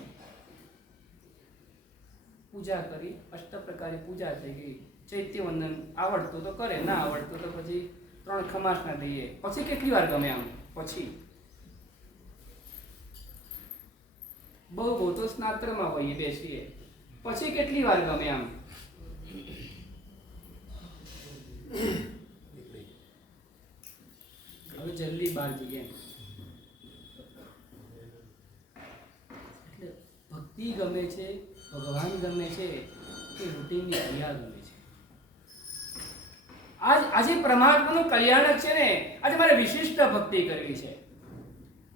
પૂજા કરી, અષ્ટ પ્રકારે પૂજા થઈ ગઈ, ચૈત્ય વંદન આવડતું તો કરે, ના આવડતું તો પછી 3 ખમાસ ના દઈએ. પછી કેટલી વાર ગમે આમ? પછી બહુ તો સ્નાત્રમાં હોઈએ બેસીએ, પછી કેટલી વાર ગમે આમ? હવે જલ્દી બહાર જઈએ. એટલે ભક્તિ ગમે છે, ભગવાન ગમે છે કે રૂટીનની ક્રિયા ગમે છે. આજે પરમાત્માનું કલ્યાણક છે ને, આજે મારે વિશિષ્ટ ભક્તિ કરવી છે.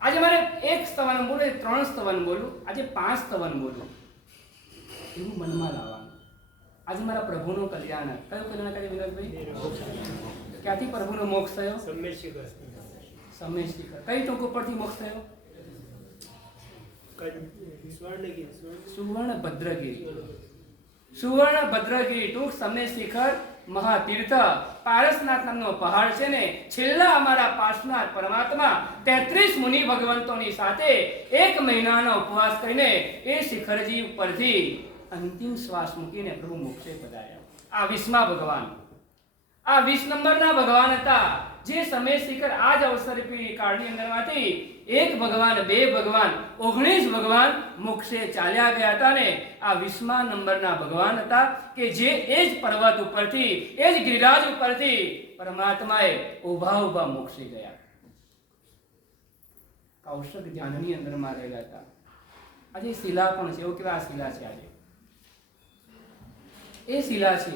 આજે મારે 1 સ્તવન બોલું, 3 સ્તવન બોલું, આજે 5 સ્તવન બોલું, એવું મનમાં લાવવાનું. આજે મારા પ્રભુનું કલ્યાણક. કયું કલ્યાણક આજે વિનોદભાઈ? ક્યાંથી પ્રભુનો મોક્ષ થયો? સમ્ય શિખર. કઈ ટોક ઉપરથી મોક્ષ થયો? સુવર્ણ ભદ્રગીરી ટૂંક સમ્ય શિખર મહાતીર્થ પારસનાથ નામનો પહાડ છે ને, છેલ્લા અમારા પાર્શ્વનાથ પરમાત્મા 33 મુનિ ભગવંતોની સાથે 1 મહિનાનો ઉપવાસ કરીને એ શિખરજી ઉપરથી અંતિમ શ્વાસ મૂકીને પ્રભુ મોક્ષે પધાર્યા. આ 20મા ભગવાન, આ 20 નંબરના ભગવાન હતા. જે સમય શિખર આ જ અવસરી કાળની અંદરમાંથી 1 ભગવાન, 2 ભગવાન, 19 ભગવાન મોક્ષે ચાલ્યા ગયા હતા ને આ 20મા નંબરના ભગવાન હતા કે જે એ જ પર્વત ઉપરથી, એ જ ગિરિરાજ ઉપરથી પરમાત્માએ ઉભા મોક્ષે ગયા. કૌશક ધ્યાનની અંદરમાં રહેલા હતા. આજે શિલા પણ છે. એવું કેવા શિલા છે? આજે એ શિલા છે.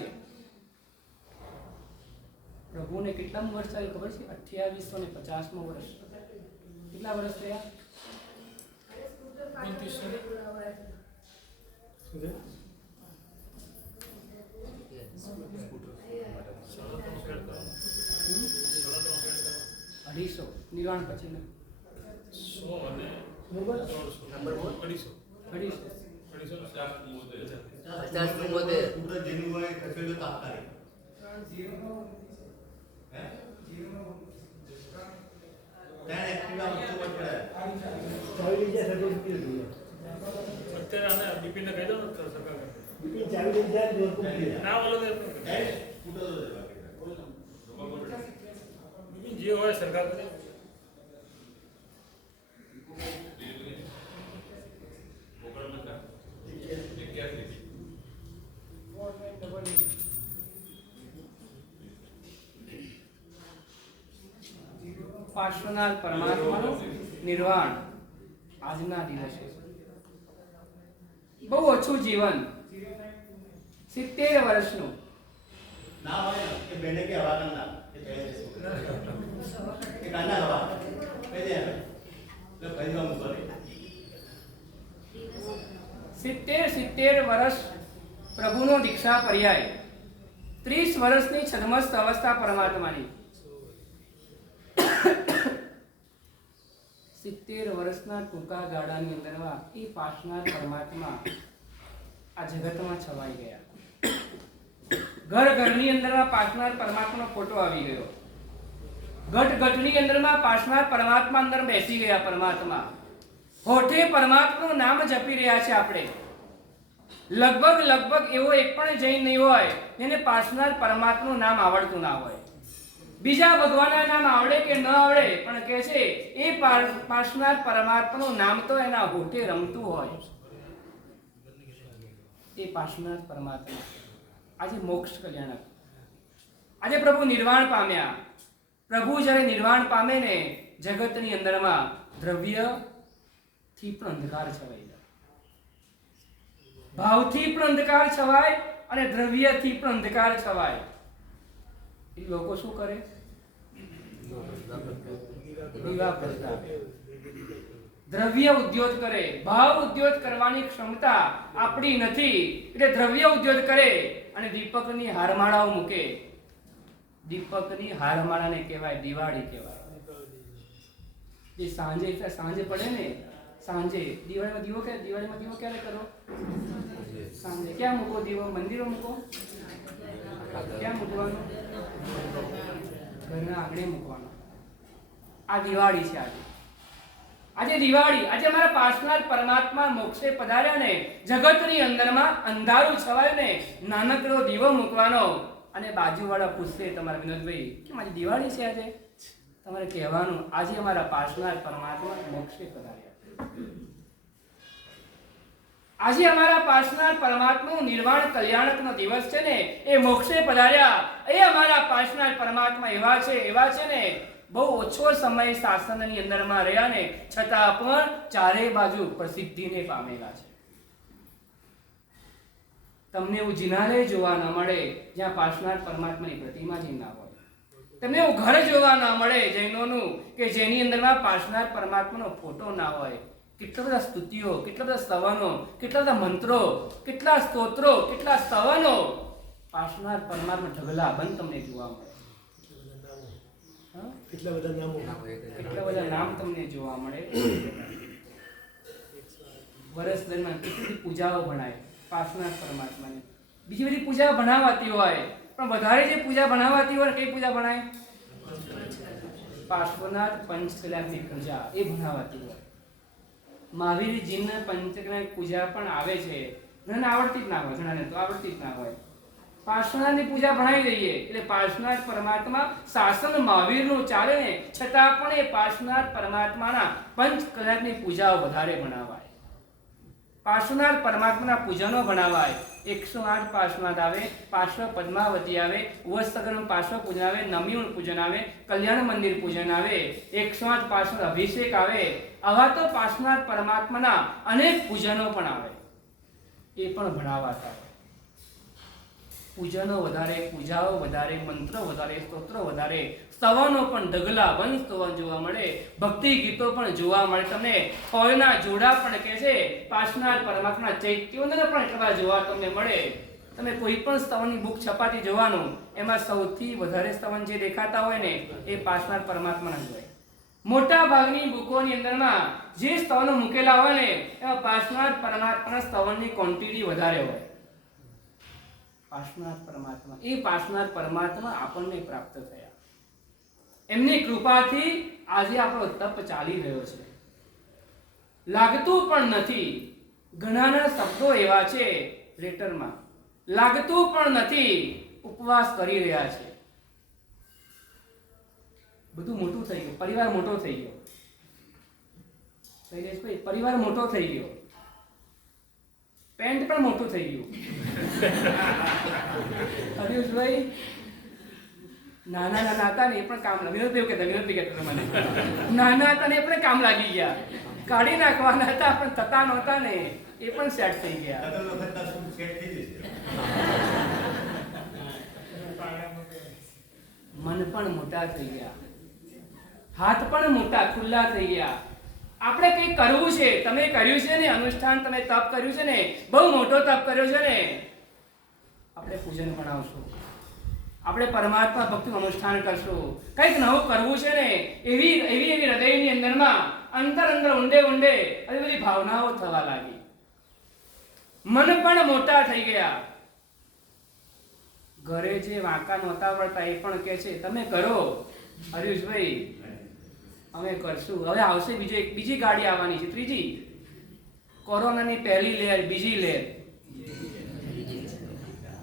પ્રભુને કેટલા વર્ષ થયા ખબર છે? 2850મો વર્ષ. કેટલા વર્ષ થયા? અઢીસો નિર્વાણ પછી નંબર 250. અઢીસો. 50-72. ટુકડો જેનું હોય ખસેડો તો આપતા રહે. હે? ત્યાં એક્ટિવા વસ્તુ પર પડે. ચાવી લઈ જાય સર્વિસ કરી દઈએ. અત્યારે આને ડીપીને કહી દો ને તો સરકાર કરે. બીપી ચાવી લઈ જાય તો વસ્તુ કરી દે. ના બોલો તો હે? ટુકડો તો દે બાકી. ડીપી જે હોય સરકાર કરે. પાર્શ્વનાથ પરમાત્માનું નિર્વાણ આજના દિવસે બહુ ઓછું જીવન 70 વર્ષનું. ના હોય ને કે બેને કે હવા ના કે કાના હવા કહી દે એટલે કઈ કામ કરે 70 વર્ષ પ્રભુનો દીક્ષા પર્યાય, 30 વર્ષની છદ્મસ્ત અવસ્થા પરમાત્માની. 70 વર્ષના ટૂંકા ગાળાની અંદરમાં એ પાર્શ્વનાથ પરમાત્મા આ જગતમાં છવાઈ ગયા. ઘર ઘરની અંદરમાં પાર્શ્વનાથ પરમાત્માનો ફોટો આવી ગયો. ઘટ ઘટની અંદરમાં પાર્શ્વનાથ પરમાત્મા અંદર બેસી ગયા. પરમાત્મા હોઠે પરમાત્માનું નામ જપી રહ્યા છે આપણે. લગભગ એવો એક પણ જૈન નહીં હોય જેને પાર્શ્વનાથ પરમાત્માનું નામ આવડતું ના હોય. બીજા ભગવાનના નામ આવડે કે ન આવડે પણ કહે છે એ પાર્શ્વનાથ પરમાત્માનું નામ તો એના હોઠે રમતું હોય. એ પાર્શ્વનાથ પરમાત્મા આજે મોક્ષ કલ્યાણક. આજે પ્રભુ નિર્વાણ પામ્યા. પ્રભુ જ્યારે નિર્વાણ પામે ને જગતની અંદરમાં દ્રવ્યથી પણ અંધકાર છવાઈ જાય, ભાવથી પણ અંધકાર છવાય અને દ્રવ્યથી પણ અંધકાર છવાય. એ લોકો શું કરે? દીવા પ્રગટાવે, દ્રવ્ય ઉદ્યોગ કરે. ભાવ ઉદ્યોગ કરવાની ક્ષમતા આપણી નથી એટલે દ્રવ્ય ઉદ્યોગ કરે અને દીપકની હારમાળાઓ મૂકે. દીપકની હારમાળાને કહેવાય દિવાળી કહેવાય. જે સાંજે પડે ને, સાંજે દિવાળીમાં દીવો ક્યારે કરો? સાંજે. ક્યાં મૂકો દીવો? મંદિરો મૂકો? ક્યાં મૂકવાનો? ઘરના આંગણે મૂકવાનો. આ દિવાળી છે. આજે દિવાળી. આજે અમારા પાર્શ્વનાથ પરમાત્મા મોક્ષે પધાર્યા ને જગતની અંદરમાં અંધારું છવાયું ને નાનકડો દીવો મૂકવાનો. અને બાજુવાળા પૂછશે તમારા વિનોદભાઈ કેમ આજે દિવાળી છે? આજે તમારે કહેવાનું આજે અમારા પાર્શ્વનાથ પરમાત્મા મોક્ષે પધાર્યા. આજે અમારા પાર્શ્વનાથ પરમાત્માનું નિર્વાણ કલ્યાણકનો દિવસ છે ને એ મોક્ષે પધાર્યા. એ અમારા પાર્શ્વનાથ પરમાત્મા એવા છે ને બહુ ઓછો સમય શાસનની અંદરમાં રહ્યા ને છતાં પણ ચારે બાજુ પ્રસિદ્ધિને પામેલા છે. તમને એવું જિનાલય જોવા ન મળે જ્યાં પાર્શ્વનાથ પરમાત્માની પ્રતિમા જ ના હોય. તમને એવું ઘર જોવા ન મળે જૈનોનું કે જેની અંદરમાં પાર્શ્વનાથ પરમાત્માનો ફોટો ના હોય. કેટલા બધા સ્તુતિઓ, કેટલા બધા સ્તવનો, કેટલા બધા મંત્રો, કેટલા સ્તોત્રો, કેટલા સ્તવનો પાર્શ્વનાથ પરમાત્મા ઢગલા બંધ તમને જોવા મળે. કેટલા બધા નામો, કેટલા બધા નામ તમને જોવા મળે. વર્ષ દરમિયાન કેટલી પૂજાઓ ભણાય પાર્શ્વનાથ પરમાત્માની. બીજી બધી પૂજા ભણાવાતી હોય પણ વધારે જે પૂજા ભણાવાતી હોય કઈ પૂજા ભણાય? પાર્શ્વનાથ પંચકલાની પૂજા એ ભણાવાતી હોય. મહાવીરજીની પંચકલાની પૂજા પણ આવે છે. ઘણાને આવડતી જ ના હોય, ઘણાને તો આવડતી જ ના હોય. પાર્શ્વનાથની પૂજા ભણાવી દઈએ એટલે પાર્શ્વનાથ પરમાત્મા શાસન મહાવીરનું ચાલે ને છતાં પણ એ પાર્શ્વનાથ પરમાત્માના પંચકલાની પૂજાઓ વધારે ભણાવાય. પાર્શ્વનાથ પરમાત્માના પૂજનો ભણાવાય. 108 પાર્શ્વનાથ આવે, પાર્શ્વ પદ્માવતી આવે, ઉવસ્તગરનું પાર્શ્વ પૂજન આવે, નમિયું પૂજન આવે, કલ્યાણ મંદિર પૂજન આવે, 108 પાર્શ્વ અભિષેક આવે. આવા તો પાર્શ્વનાથ પરમાત્માના અનેક પૂજનો પણ આવે, એ પણ ભણાવાતા હોય. પૂજનો વધારે, પૂજાઓ વધારે, મંત્રો વધારે, સ્તોત્રો વધારે, સ્તવનો પણ ઢગલા બંધ સ્તવન જોવા મળે, ભક્તિ ગીતો પણ જોવા મળે. તમને ફળના જોડા પણ કહે છે પાર્શ્વનાથ પરમાત્મા ચૈત્યોને પણ એટલા જોવા તમને મળે. તમે કોઈ પણ સ્તવનની બુક છપાતી જોવાનું એમાં સૌથી વધારે સ્તવન જે દેખાતા હોય ને એ પાર્શ્વનાથ પરમાત્માના જ હોય. મોટા ભાગની બુકોની અંદરમાં જે સ્તવનો મૂકેલા હોય ને એમાં પાર્શ્વનાથ પરમાત્માના સ્તવનની ક્વોન્ટિટી વધારે હોય. પાર્શ્વનાથ પરમાત્મા, એ પાર્શ્વનાથ પરમાત્મા આપણને પ્રાપ્ત થયા. એમની કૃપાથી આજે આપણો તપ ચાલી રહ્યો છે. લાગતું પણ નથી. ઘણાના શબ્દો એવા છે લેટરમાં, લાગતું પણ નથી ઉપવાસ કરી રહ્યા છે. બધું મોટું થઈ ગયું, પરિવાર મોટો થઈ ગયો. શૈલેષભાઈ, પરિવાર મોટો થઈ ગયો, પેન્ટ પણ મોટું થઈ ગયું. હરીશભાઈ નાના નાના હતા ને એ પણ કામ લાગ્યું. વિનોદભાઈ કહેતા મને નાના હતા ને એ પણ કામ લાગી ગયા. કાઢી નાખવાના હતા પણ થતા નહોતા ને એ પણ સેટ થઈ ગયા. મન પણ મોટા થઈ ગયા, હાથ પણ મોટા ખુલ્લા થઈ ગયા. આપણે કંઈક કરવું છે. તમે કર્યું છે ને અનુષ્ઠાન, તમે તપ કર્યું છે ને, બહુ મોટો તપ કર્યો છે ને. આપણે પૂજન ભણાવશું, આપણે પરમાત્મા ભક્તિનું અનુષ્ઠાન કરશું. કંઈક નવું કરવું છે ને, એવી હૃદયની અંદરમાં અંદર ઊંડે આવી બધી ભાવનાઓ થવા લાગી. મન પણ મોટા થઈ ગયા. ઘરે જે વાંકા નહોતા પડતા એ પણ કહે છે તમે કરો. હરીશભાઈ અમે કરશું. હવે આવશે બીજી ગાડી આવવાની છે, ત્રીજી. કોરોનાની પહેલી લહેર, બીજી લહેર.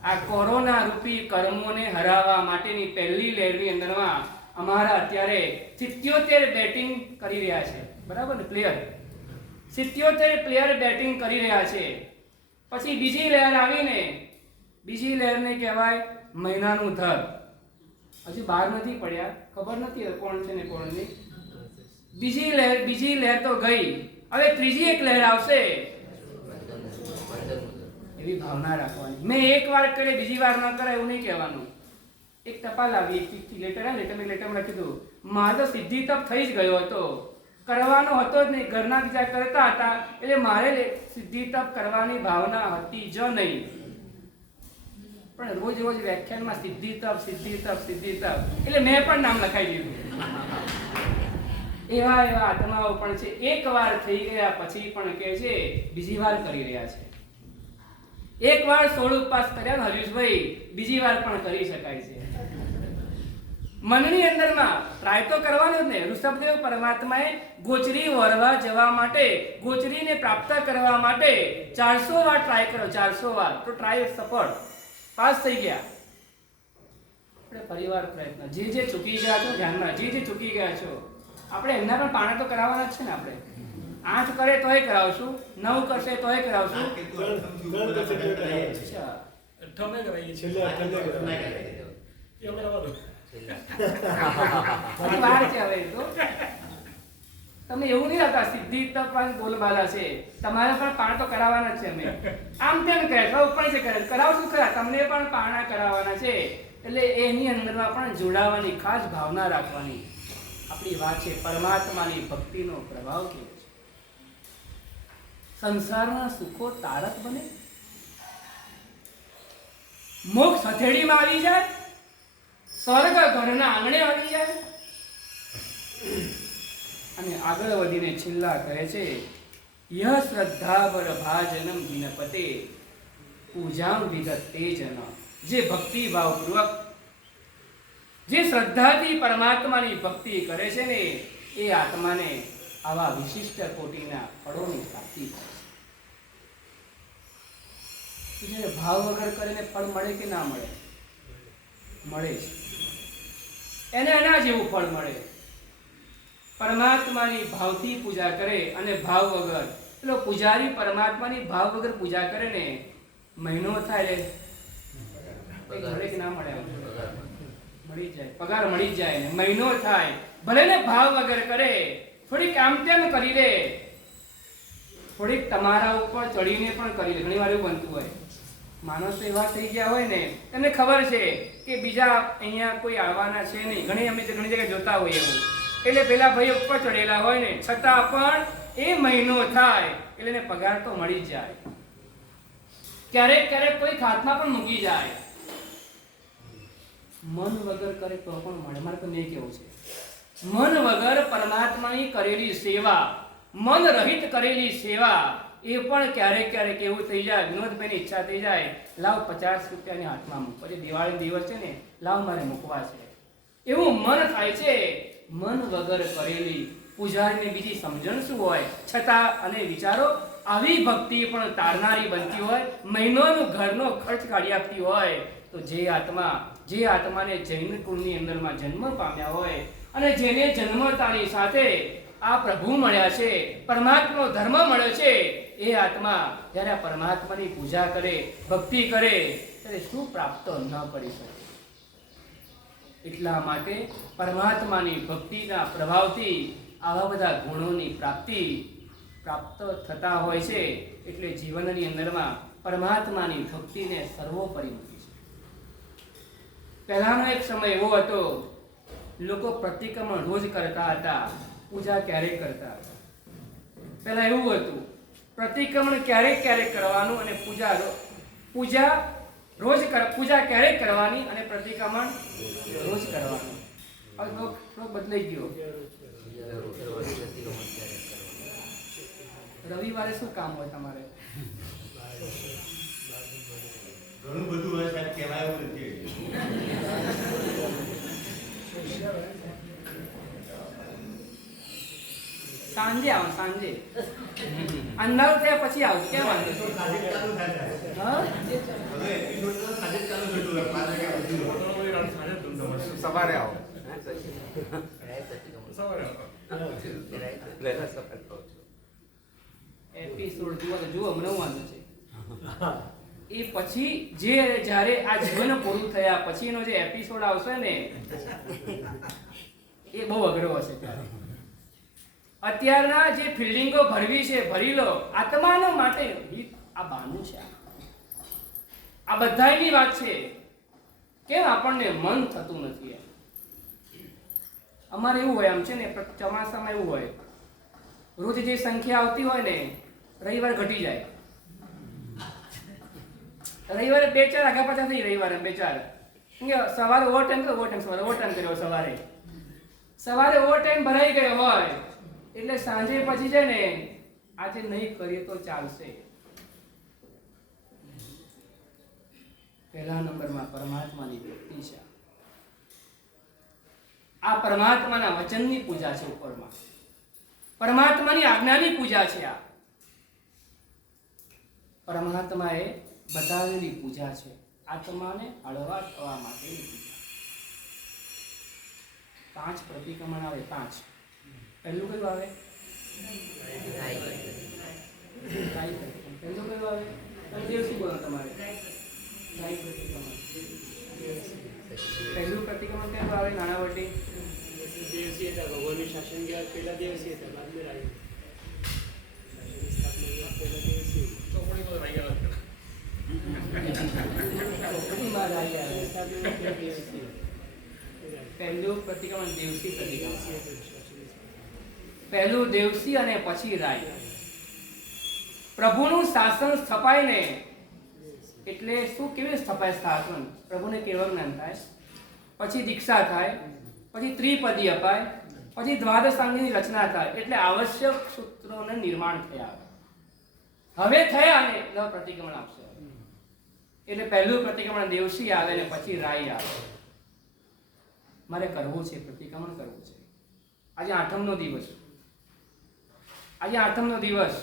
આ કોરોના રૂપી કર્મોને હરાવવા માટેની પહેલી લહેરની અંદરમાં અમારા અત્યારે 77 બેટિંગ કરી રહ્યા છે. બરાબર ને? પ્લેયર 77 પ્લેયર બેટિંગ કરી રહ્યા છે. પછી બીજી લહેર આવીને, બીજી લહેરને કહેવાય મહિનાનું ધર. હજી બહાર નથી પડ્યા, ખબર નથી કોણ છે ને કોણ નહીં. બીજી લહેર તો ગઈ. હવે ત્રીજી એક લહેર આવશે. એવી ભાવના રાખવાની. મેં એક વાર કરે બીજી વાર ન કરાય એવું નહીં કહેવાનું. એક ટપાલ આવી, એક લેટરમાં લખ્યું હતું મારે તો સિદ્ધિ તપ થઈ જ ગયો હતો, કરવાનો હતો જ નહીં. ઘરના બીજા કરતા હતા એટલે મારે સિદ્ધિ તપ કરવાની ભાવના હતી જ નહીં. પણ રોજ વ્યાખ્યાનમાં સિદ્ધિ તપ એટલે મેં પણ નામ લખાઈ દીધું. એવા આત્માઓ પણ છે. એક વાર થઈ ગયા પછી પણ કહે છે બીજી વાર કરી રહ્યા છે. એક વાર 16 ઉપવાસ કર્યા હરીશભાઈ, બીજી વાર પણ કરી શકાય છે. મનની અંદરમાં ટ્રાય તો કરવાનો જ ને. ઋષભદેવ પરમાત્માએ ગોચરી વરવા જવા માટે, ગોચરીને પ્રાપ્ત કરવા માટે 400 વાર ટ્રાય કર્યો. 400 વાર તો ટ્રાય સફળ, પાસ થઈ ગયા. આપણે ફરીવાર પ્રયત્ન, જે ચૂકી ગયા છો ધ્યાનમાં, જે ચૂકી ગયા છો આપણે એમના પણ પાણા તો કરાવવાના જ છે ને. આપણે 8 કરે તોય કરાવશું, 9 કરશે તોય કરાવશું. ઠમે કરાવીએ છીએ. વાર છે હવે તો. તમે એવું નહીં હતા સિદ્ધિ તપ બોલબાલા છે, તમારે પણ પાણા તો કરાવવાના છે. અમે આમ તેમ કહે પણ છે કરાવશું ખરા, તમને પણ પાણા કરાવવાના છે. એટલે એની અંદરમાં પણ જોડાવાની ખાસ ભાવના રાખવાની. આપણી વાત છે પરમાત્માની ભક્તિનો પ્રભાવ કેવો છે. સંસારના સુખો તારક બને, મોક્ષ હથેળીમાં આવી જાય, સ્વર્ગ ઘરના આંગણે આવી જાય. અને આગળ વધીને છેલ્લા કહે છે યહ શ્રદ્ધાવર ભાજનમ દિનપતે પૂજામ વિદત્તે જન. જે ભક્તિ ભાવપૂર્વક, જે શ્રદ્ધાથી પરમાત્માની ભક્તિ કરે છે ને એ આત્માને આવા વિશિષ્ટ કોટીના ફળોની પ્રાપ્તિ થાય છે. જ્યારે ભાવ વગર કરીને ફળ મળે કે ના મળે? મળે છે. એને એના જેવું ફળ મળે. પરમાત્માની ભાવથી પૂજા કરે અને ભાવ વગર, પેલો પૂજારી પરમાત્માની ભાવ વગર પૂજા કરે ને, મહિનો થાય મળે કે ના મળે? મળી જાય, પગાર મળી જાય ને મહિનો થાય. ભલે ને ભાવ વગર કરે, થોડીક આમ તેમ કરી લે, થોડીક તમારા ઉપર ચડીને પણ કરી લે. ઘણી વાર એવું બનતું હોય, માણસો એવા થઈ ગયા હોય ને, એમને ખબર છે કે બીજા અહીંયા કોઈ આવવાના છે નહીં. અમે ઘણી જગ્યાએ જોતા હોઈએ એવું. એટલે પેલા ભાઈ ઉપર ચડેલા હોય ને, છતાં પણ એ મહિનો થાય એટલે એને પગાર તો મળી જ જાય. ક્યારેક કોઈ હાથમાં પણ મૂકી જાય. મન વગર કરે તો પણ મળે. મારે તો નહીં કેવું છે મન વગર પરમાત્માની કરેલી સેવા, મન રહિત કરેલી સેવા, એ પણ ક્યારેક ક્યારેક એવું થઈ જાય, વિનોદભાઈની ઈચ્છા થઈ જાય, લાવ 50 રૂપિયાની હાથમાં મૂક, પછી દિવાળી દિવસ છે ને, લાવ મારે મૂકવા છે, એવું મન થાય છે. મન વગર કરેલી પૂજારીને બીજી સમજણ શું હોય, છતાં અને વિચારો આવી ભક્તિ પણ તારનારી બનતી હોય, મહિનોનો ઘરનો ખર્ચ કાઢી આપતી હોય, તો જે આત્માને જૈન કુળની અંદરમાં જન્મ પામ્યા હોય અને જેને જન્મતાની સાથે આ પ્રભુ મળ્યા છે, પરમાત્માનો ધર્મ મળ્યો છે, એ આત્મા જ્યારે આ પરમાત્માની પૂજા કરે, ભક્તિ કરે, ત્યારે શું પ્રાપ્ત ન કરી શકે. એટલા માટે પરમાત્માની ભક્તિના પ્રભાવથી આવા બધા ગુણોની પ્રાપ્ત થતા હોય છે. એટલે જીવનની અંદરમાં પરમાત્માની ભક્તિને સર્વોપરી મૂકી છે. પહેલાનો એક સમય એવો હતો, લોકો પ્રતિક્રમણ રોજ કરતા હતા, પૂજા ક્યારેક કરતા હતા. પહેલા એવું હતું, પ્રતિક્રમણ ક્યારેક કરવાનું અને પૂજા ક્યારેક કરવાની અને પ્રતિક્રમણ રોજ કરવાનું. હવે થોડો બદલાઈ ગયો. રવિવારે શું કામ હોય તમારે? ઘણું બધું હોય સાહેબ, કહેવાય એવું નથી. સાંજે આવો, સાંજે અંધારું થયા પછી આવો, કેમ વાંધો? હા, સવારે આવો. એપિસોડ જુઓ, મને વાંધો છે. એ પછી જ્યારે આ જીવન પૂરું થયા પછીનો જે એપિસોડ આવશે ને, એ બહુ અઘરો હશે. ત્યારે અત્યારના જે ફિલ્ડિંગો ભરવી છે, ભરી લો. આત્માનો માટે આ બાનું છે, આ બધાની વાત છે. કેમ આપણને મન થતું નથી? અમારે એવું હોય, આમ છે ને, ચોમાસામાં એવું હોય, રોજ જે સંખ્યા આવતી હોય ને, રવિવાર ઘટી જાય. રવિવારે 2-4 આગા પાછા થઈ, રવિવારે 2-4 સવારે ઓવર ટાઈમ કર્યો, સવારે ઓવર ટાઈમ ભરાઈ ગયો હોય એટલે સાંજે પછી છે ને, આજે નહીં કરીએ તો ચાલશે. પહેલા નંબરમાં પરમાત્માની ભક્તિ છે. આ પરમાત્માના વચનની પૂજા છે. ઉપરમાં પરમાત્માની આજ્ઞાની પૂજા છે. આ પરમાત્માએ બતાવેલી પૂજા છે. આત્માને હળવા થવા માટેની પૂજા. 5 પ્રતિક્રમણ આવે. 5 પહેલું કયું આવે? પહેલું કયું આવે? તમે શું બોલો તમારે? પહેલું પ્રતિક્રમણ કયું આવે? નાણાવટી ભગવાનનું શાસન ગયા પહેલા દિવસે હતા, બાદ મેં રાઈ પહેલું પ્રતિક્રમણ દેવસી પ્રતિક્રમણ. પહેલું દેવસી અને પછી રાય. પ્રભુનું શાસન સ્થપાય ને, એટલે શું, કેવી સ્થપાય શાસન? પ્રભુને કેવળ જ્ઞાન થાય, પછી દીક્ષા થાય, પછી ત્રિપદી અપાય, પછી દ્વાદશાંગની રચના થાય. એટલે આવશ્યક સૂત્રોનું નિર્માણ થયા. હવે થયા અને નવ પ્રતિક્રમણ આપશે. એટલે પહેલું પ્રતિક્રમણ દેવસી આવે ને પછી રાય આવે. મારે કરવું છે, પ્રતિક્રમણ કરવું છે. આજે આઠમનો દિવસ,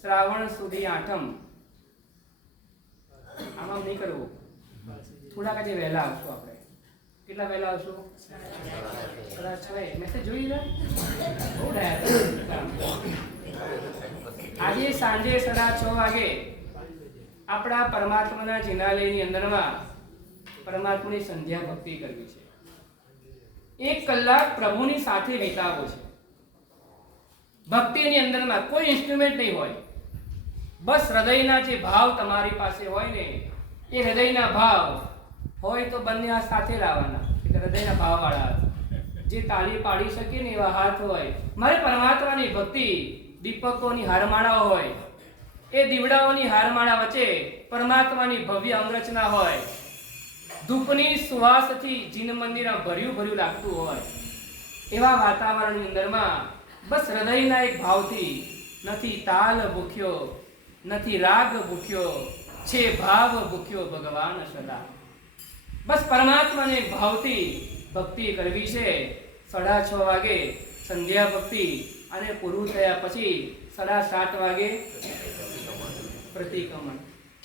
શ્રાવણ સુધી આઠમ. આમાં નહીં કરવું. થોડાક આજે વહેલા આવશું આપણે. કેટલા વહેલા આવશું? 6:30. મેસેજ જોઈ લે. બહુ આજે સાંજે 6:30 વાગે આપણા પરમાત્માના જિનાલયની અંદરમાં પરમાત્માની સંધ્યા ભક્તિ કરવી છે. 1 કલાક પ્રભુની સાથે વિતાવવો છે. ભક્તિની અંદરમાં કોઈ ઇન્સ્ટ્રુમેન્ટ નહીં હોય, બસ હૃદયના જે ભાવ તમારી પાસે હોય ને, એ હૃદયના ભાવ હોય તો બંને હાથ સાથે લાવવાના, એટલે હૃદયના ભાવવાળા હાથ. જે તાળી પાડી શકે ને એવા હાથ હોય. મારે પરમાત્માની ભક્તિ દીપકોની હારમાળા હોય, એ દીવડાઓની હારમાળા વચ્ચે પરમાત્માની ભવ્ય અંગરચના હોય, ધૂપની સુવાસથી જીન મંદિર ભર્યું લાગતું હોય, એવા વાતાવરણની અંદરમાં બસ હૃદયના એક ભાવથી, નથી તાલ ભૂખ્યો, નથી રાગ ભૂખ્યો, છે ભાવ ભૂખ્યો ભગવાન સદા. બસ પરમાત્માને એક ભાવથી ભક્તિ કરવી છે. 6:30 વાગે સંધ્યા ભક્તિ અને પૂરું થયા પછી 7:30 વાગે પ્રતિક્રમણ.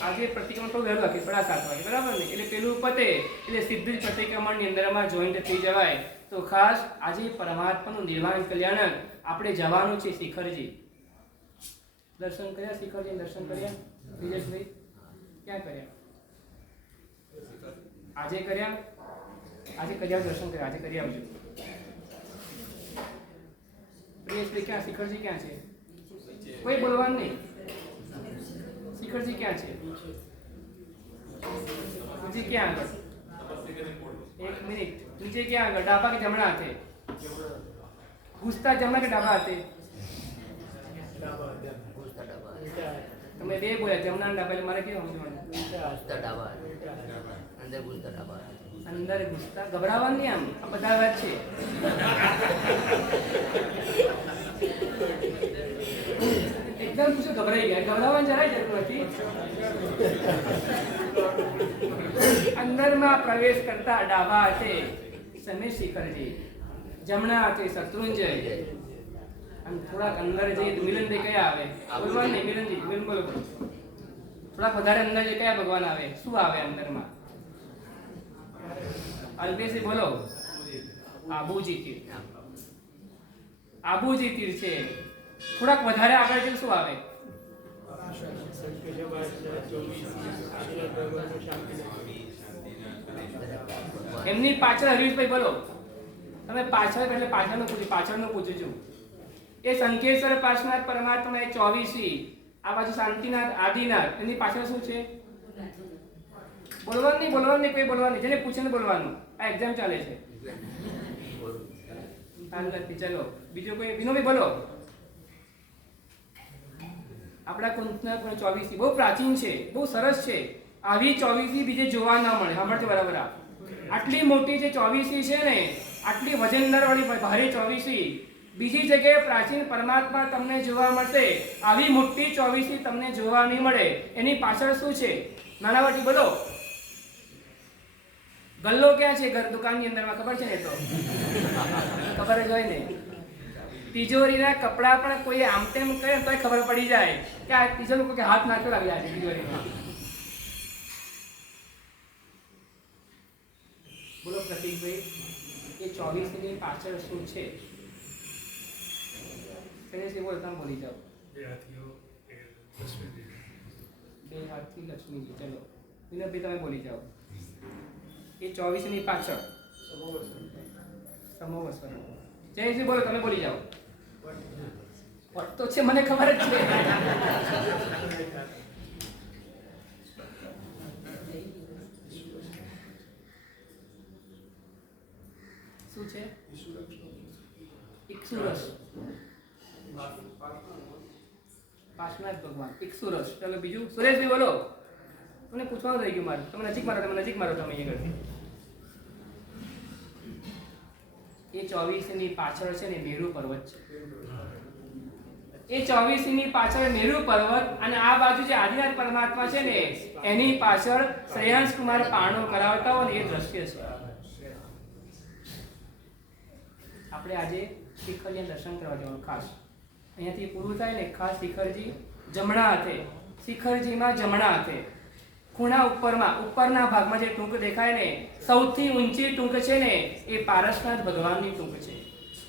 આજે પ્રતિક્રમણ થોડું વહેલું રાખીએ 7:30 વાગે, બરાબર ને? એટલે પેલું પતે એટલે સીધું જ પ્રતિક્રમણની અંદરમાં જોઈન્ટ થઈ જવાય. તો ખાસ આજે પરમાત્માનું નિર્વાણ કલ્યાણ આપણે જવાનું છે શિખરજી. દર્શન કર્યા? શિખરજી દર્શન કર્યા? વિજેશભાઈ ક્યાં કર્યા? આજે કર્યા? આજે કર્યા દર્શન કર્યા? આજે કરી આવજો. પ્રિયેશભાઈ ક્યાં? શિખરજી ક્યાં છે? કોઈ બોલવાનું નહીં. શિખરજી ક્યાં છે? નીચે ક્યાં આગળ? એક મિનિટ. નીચે ક્યાં આગળ? ડાબા કે જમણા હાથે? ઘૂસતા જમણા કે ડાબા હાથે? તમે બે બોલ્યા, જમણા અને ડાબા. એટલે મારે કેવું સમજવાનું? અંદર ઘૂસતા. ગભરાવાનું નહીં. આમ આ બધા વાત છે. એકદમ પૂછો ગભરાઈ ગયા. ગભરાવાની જરાય જરૂર નથી. અંદરમાં પ્રવેશ કરતા ડાબા હાથે સમે શિખરજી, જમણા હાથે શત્રુંજય, અને થોડાક અંદર જઈએ તો મિલનભાઈ કયા આવે? બોલવાનું નહીં. મિલનજી મિલન બોલો. થોડાક વધારે અંદર જે કયા ભગવાન આવે? શું આવે અંદરમાં? અલ્પેશજી બોલો. આબુજી તીર્થ. આબુજી તીર્થ છે. થોડાક વધારે આગળ જઈને શું આવે? એમની પાછળ હરીશભાઈ બોલો. તમે પાછળ એટલે પાછળનું પૂછું છું. એ શંખેશ્વર પાર્શ્વનાથ પરમાત્મા એ 24, આ બાજુ શાંતિનાથ આદિનાથ, એની પાછળ શું છે? બોલવાનું નહીં. બોલવાનું નહીં. કોઈ બોલવાનું નહીં. જેને પૂછે ને બોલવાનું. આ એક્ઝામ ચાલે છે. ચલો બીજો કોઈ? વિનોભાઈ બોલો. આપણા કુંતના 24 બહુ પ્રાચીન છે, બહુ સરસ છે. આવી 24 બીજે જોવા ના મળે. સાંભળજો બરાબર. આટલી મોટી જે 24 છે ને, આટલી વજનદાર વાળી ભારે 24 બીજી જગ્યાએ પ્રાચીન પરમાત્મા તમને જોવા મળશે. આવી મોટી 24 તમને જોવા નહીં મળે. એની પાછળ શું છે? નાનાવાટી બોલો. ગલ્લો ક્યાં છે? ઘર દુકાનની અંદરમાં ખબર છે ને? તો ખબર જ હોય ને. તિજોરીના કપડા પણ કોઈ આમ તેમ કરે તો ખબર પડી જાય કે આ તિજોરી કોઈ હાથ નાખ્યો લાગી જાય તિજોરીમાં. બોલો પ્રતિકભાઈ, એ 24 ની પાછળ શું છે? બોલો. તમે બોલી જાઓ. 2 હાથીઓ બે હાથથી લક્ષ્મીજી. લક્ષ્મીજી. ચલો વિનોદભાઈ તમે બોલી જાઓ. એ 24 ની પાછળ સમોવસર. જયજી બોલો. તમે બોલી જાઓ. વટ તો છે, મને ખબર જ છે. શું છે? ઇક્ષુરસ. પાર્શ્વનાથ ભગવાન ઇક્ષુરસ. ચલો બીજું. સુરેશભાઈ બોલો. મને પૂછવાનું થઈ ગયું મારે. તમે નજીક મારો. તમે નજીક મારો. તમે અહીંયા એ 24 ની પાછળ છે ને મેરુ પર્વત છે. એ 24 ની પાછળ મેરુ પર્વત, અને આ બાજુ જે આદિનાથ પરમાત્મા છે ને એની પાછળ શ્રેયાંશ કુમાર પારણો કરાવતા હોય ને એ દ્રશ્ય છે. આપણે આજે શિખરજી દર્શન કરવા જવાનું ખાસ. અહીંયાથી પૂરું થાય ને ખાસ શિખરજી જમણા હાથે. શિખરજીમાં જમણા હાથે ખૂણા ઉપરના ભાગમાં જે ટૂંક દેખાય ને, સૌથી ઊંચી ટૂંક છે ને એ પારસનાથ ભગવાનની ટૂંક છે.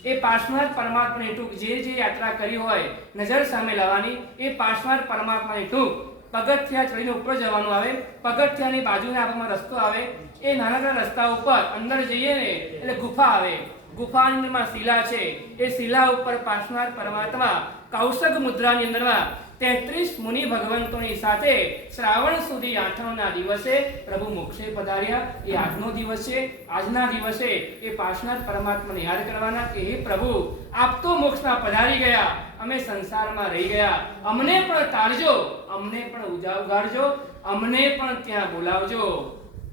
એ પાર્શ્વનાથ પરમાત્માની ટૂંક, જે યાત્રા કરી હોય નજર સામે લાવવાની. એ પાર્શ્વનાથ પરમાત્માની ટૂંક પગથિયા ચડીને ઉપર જવાનું આવે. પગથિયાની બાજુના ભાગમાં રસ્તો આવે. એ નાના રસ્તા ઉપર અંદર જઈએ ને એટલે ગુફા આવે. ગુફાની અંદરમાં શિલા છે. એ શિલા ઉપર પાર્શ્વનાથ પરમાત્મા કૌશક મુદ્રાની અંદરમાં 33 મુનિ ભગવંતોની સાથે શ્રાવણ સુધી 8મના દિવસે પ્રભુ મોક્ષે પધાર્યા. એ 8મો દિવસ છે. આજના દિવસે એ પાર્શ્વનાથ પરમાત્માને યાદ કરવાના કે હે પ્રભુ, આપ તો મોક્ષમાં પધારી ગયા, અમે સંસારમાં રહી ગયા, અમને પણ તારજો, અમને પણ ઉજાગારજો, અમને પણ ત્યાં બોલાવજો.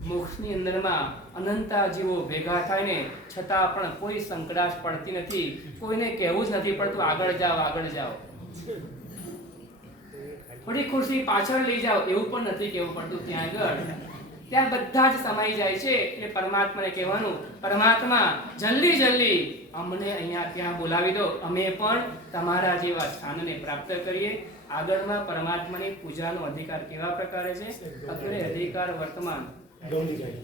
મોક્ષની અંદરમાં અનંતા જીવો ભેગા થાય ને છતાં પણ કોઈ સંકળાશ પડતી નથી, કોઈને કહેવું જ નથી પડતું આગળ જાઓ આગળ જાઓ, થોડી ખુરશી પાછળ લઈ જાઓ એવું પણ નથી કહેવું પડતું. ત્યાં આગળ ત્યાં બધા જ સમાઈ જાય છે. એટલે પરમાત્માને કહેવાનું, પરમાત્મા જલ્દી જલ્દી અમને અહીંયા ત્યાં બોલાવી દો, અમે પણ તમારા જેવા સ્થાનને પ્રાપ્ત કરીએ. આગળમાં પરમાત્માની પૂજાનો અધિકાર કેવા પ્રકારે છે? અત્યારે અધિકાર વર્તમાન ગૌરી જાય.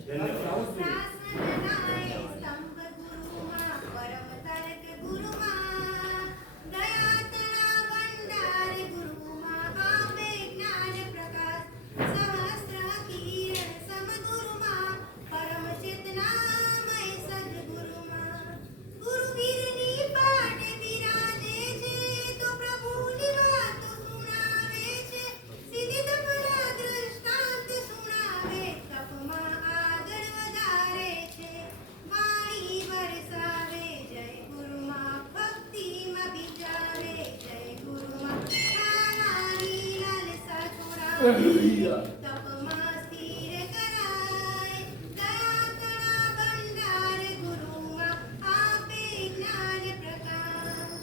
તપમાં સ્થિર કરાય, દયા તણા ભંડાર ગુરુમાં આપે જ્ઞાન પ્રકાશ.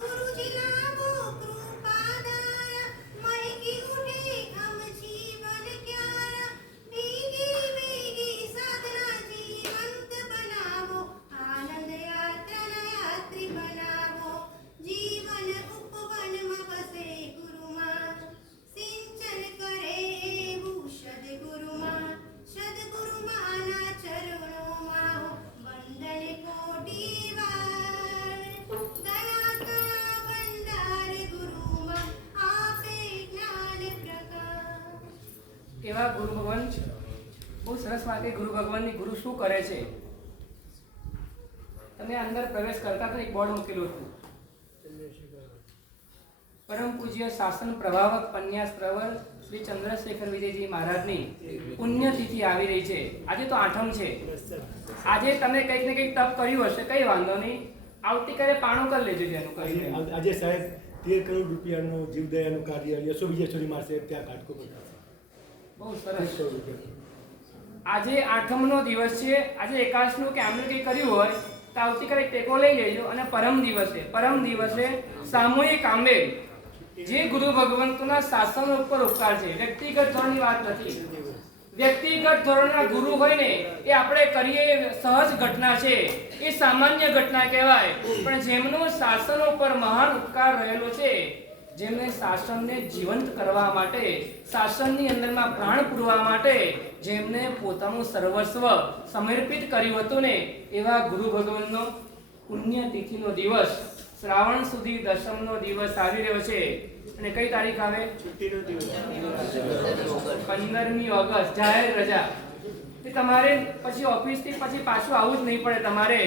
ગુરુજી લાભો કૃપાદાર, મહેકી ઉઠે અમ જીવન ક્યારા. ભીગી ભીગી સાધના જીવંત બનાવો, આનંદ યાત્રા યાત્રી બનાવો. જીવન ઉપવનમાં બસે ગુરુમાં, સિંચન કરે એવું સદગુરુમાં. સદગુરુમાના ચરણોમાં હો વંદન કોટી વાર. દયા કણા ભંડાર ગુરુમાં આપે જ્ઞાન પ્રકાશ. એવા ગુરુ ભગવાન બહુ સરસ વાત. ગુરુ ભગવાનની ગુરુ શું કરે છે? તમે અંદર પ્રવેશ કરતા તો એક બોર્ડ મૂકેલું હતું, પરમ પૂજ્ય શાસન પ્રભાવક પન્યાસ પ્રવર શ્રી ચંદ્રશેખર વિજયજી મહારાજની પુણ્યતિથિ આવી રહી છે. આજે તો આઠમ છે. આજે તમે કંઈક ને કંઈક તપ કર્યું હશે, કઈ વાંધો નહીં, આવતીકાલે પાણું કરી લેજો જેનું કરીને. આજે સાહેબ 13 કરોડ રૂપિયાનું જીવદયાનું કાર્ય યશો વિજયશ્વરી માસે ત્યાં ઘાટકોપર થશે. બહુ સરસ. 13 કરોડ રૂપિયા. આજે આઠમનો દિવસ છે. આજે એકાદશનું કે આમનું કંઈ કર્યું હોય તો આવતીકાલે ટેકો લઈ લેજો. અને પરમ દિવસે સામૂહિક આંબે જે ગુરુ ભગવંતના શાસન ઉપર ઉપકાર છે. વ્યક્તિગત ધોરણની વાત નથી. વ્યક્તિગત ધોરણના ગુરુ હોય ને એ આપણે કરીએ સહજ ઘટના છે, એ સામાન્ય ઘટના કહેવાય. પણ જેમનો શાસન ઉપર મહાન ઉપકાર રહેલો છે, જેમને શાસનને જીવંત કરવા માટે, શાસનની અંદરમાં પ્રાણ પૂરવા માટે જેમને પોતાનું સર્વસ્વ સમર્પિત કર્યું હતું ને, એવા ગુરુ ભગવાનનો પુણ્યતિથિનો દિવસ શ્રાવણ સુધી દશમનો દિવસ આવી રહ્યો છે. અને કઈ તારીખ આવે? 15મી ઓગસ્ટ, જાહેર રજા. તમારે પછી ઓફિસથી પછી પાછું આવવું જ નહીં પડે. તમારે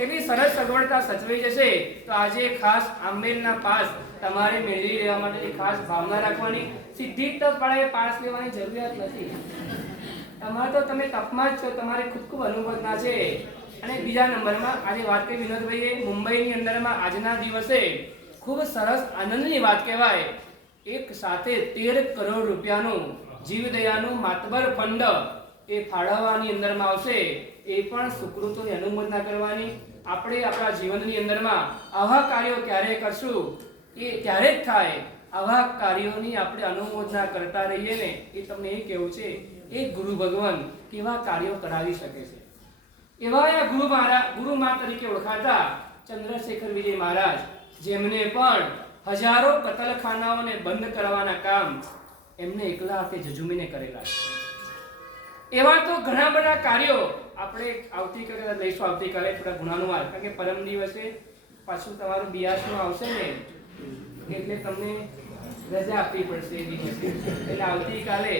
એટલી સરસ સગવડતા સચવાઈ જશે. તો આજે ખાસ આંબેલના પાસ તમારે મેળવી લેવા માટે ખાસ ભાવના રાખવાની. સિદ્ધિ તપ વાળાએ પાસ લેવાની જરૂરિયાત નથી. તમારે તો તમે તપમાં જ છો, તમારે ખૂબ અનુભવના છે. અને બીજા નંબરમાં આજે વાત કરી વિનોદભાઈએ મુંબઈની અંદરમાં આજના દિવસે ખૂબ સરસ આનંદની વાત કહેવાય. એક સાથે 13 કરોડ રૂપિયાનું જીવદયાનું માતબર ફંડ એ ફાળવવાની અંદરમાં આવશે. એ પણ સુકૃતોની અનુમોદના કરવાની. આપણે આપણા જીવનની અંદરમાં આવા કાર્યો ક્યારે કરશું એ ત્યારે જ થાય. આવા કાર્યોની આપણે અનુમોદના કરતા રહીએ ને, એ તમને એ કહેવું છે, એ ગુરુ ભગવાન કેવા કાર્યો કરાવી શકે છે. એવા આ ગુરુમા તરીકે ઓળખાતા ચંદ્રશેખર વિજય મહારાજ, જેમને પણ હજારો કતલખાનાઓને બંધ કરવાના કામ એમને એકલા હાથે જજુમીને કરેલા છે. એવા તો ઘણા બધા કાર્યો આપણે આવતીકાલે લઈશું. આવતીકાલે થોડા ગુણાનુવાદ, કારણ કે પરમ દિવસે પાછું તમારું બિયાસનું આવશે ને, એટલે તમને રજા આપવી પડશે એ દિવસે. એટલે આવતીકાલે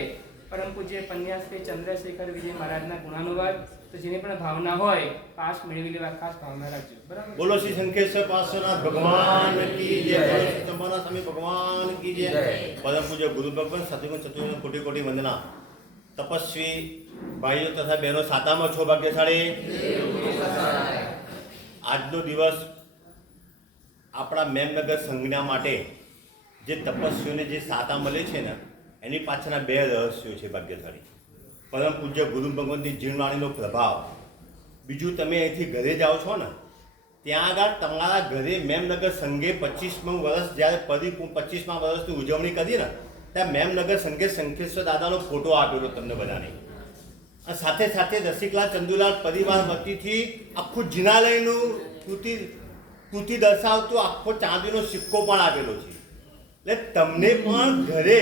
પરમ પૂજ્ય પન્યાસ શ્રી ચંદ્રશેખર વિજય મહારાજના ગુણાનુવાદ. તો જેને પણ ભાવના હોય પાસ મેળવી લેવા ખાસ ભાવના રાખજો. બરાબર? બોલો શ્રી શંકેશ્વર પાર્શ્વનાથ ભગવાન કી જય. તમારા સ્વામી ભગવાન કી જય. પરમ પૂજ્ય ગુરુ ભગવાન સતગુણ ચતુર્ણ કોટી કોટી વંદના. તપસ્વી ભાઈઓ તથા બહેનો, સાતામાં છો ભાગ્યશાળી. આજનો દિવસ આપણા મેમનગર સંજ્ઞા માટે જે તપસ્વીઓને જે સાતા મળે છે ને, એની પાછળના 2 રહસ્યો છે ભાગ્યશાળી. પરમ પૂજ્ય ગુરુ ભગવંતી જીવવાણીનો પ્રભાવ. બીજું તમે અહીંથી ઘરે જાઓ છો ને, ત્યાં આગળ તમારા ઘરે મેમનગર સંઘે 25મું વર્ષ જ્યારે 25મા વર્ષની ઉજવણી કરી ને, ત્યાં મેમનગર સંઘે શંખેશ્વર દાદાનો ફોટો આપેલો તમને બધાને. અને સાથે સાથે રસિકલાલ ચંદુલાલ પરિવાર વતીથી આખું જિનાલયનું કૃતિ દર્શાવતો આખો ચાંદીનો સિક્કો પણ આપેલો છે. એટલે તમને પણ ઘરે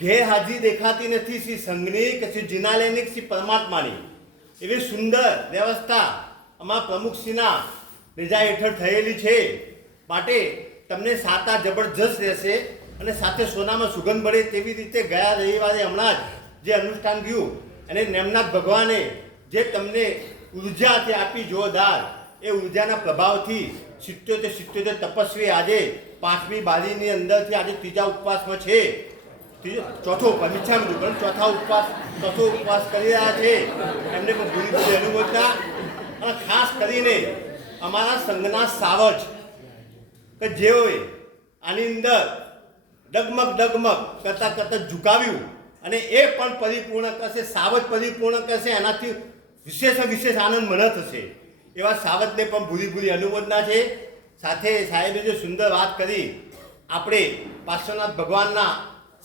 ગેરહાજરી દેખાતી નથી શ્રી સંઘની કે શ્રી જિનાલયની કે શ્રી પરમાત્માની. એવી સુંદર વ્યવસ્થા અમારા પ્રમુખશ્રીના નેજા હેઠળ થયેલી છે. માટે તમને સાતા જબરજસ્ત રહેશે અને સાથે સોનામાં સુગંધ મળે તેવી રીતે ગયા રવિવારે હમણાં જ જે અનુષ્ઠાન ગયું અને નેમનાથ ભગવાને જે તમને ઉર્જા તે આપી જોરદાર, એ ઉર્જાના પ્રભાવથી 77 તપસ્વી આજે 5મી બારીની અંદરથી આજે ત્રીજા ઉપવાસમાં છે. ચોથો ઉપવાસ કરી રહ્યા છે. એમને પણ પૂરી પૂરી અનુમોદના. અને ખાસ કરીને અમારા સંઘના સાવજ કે જેઓએ આની અંદર ડગમગ કરતા ઝુકાવ્યું અને એ પણ પરિપૂર્ણ કરશે, સાવજ પરિપૂર્ણ કરશે, એનાથી વિશેષ આનંદ મને થશે. એવા સાવજને પણ ભૂરી અનુમોદના છે. સાથે સાહેબે જે સુંદર વાત કરી, આપણે પાર્શ્વનાથ ભગવાનના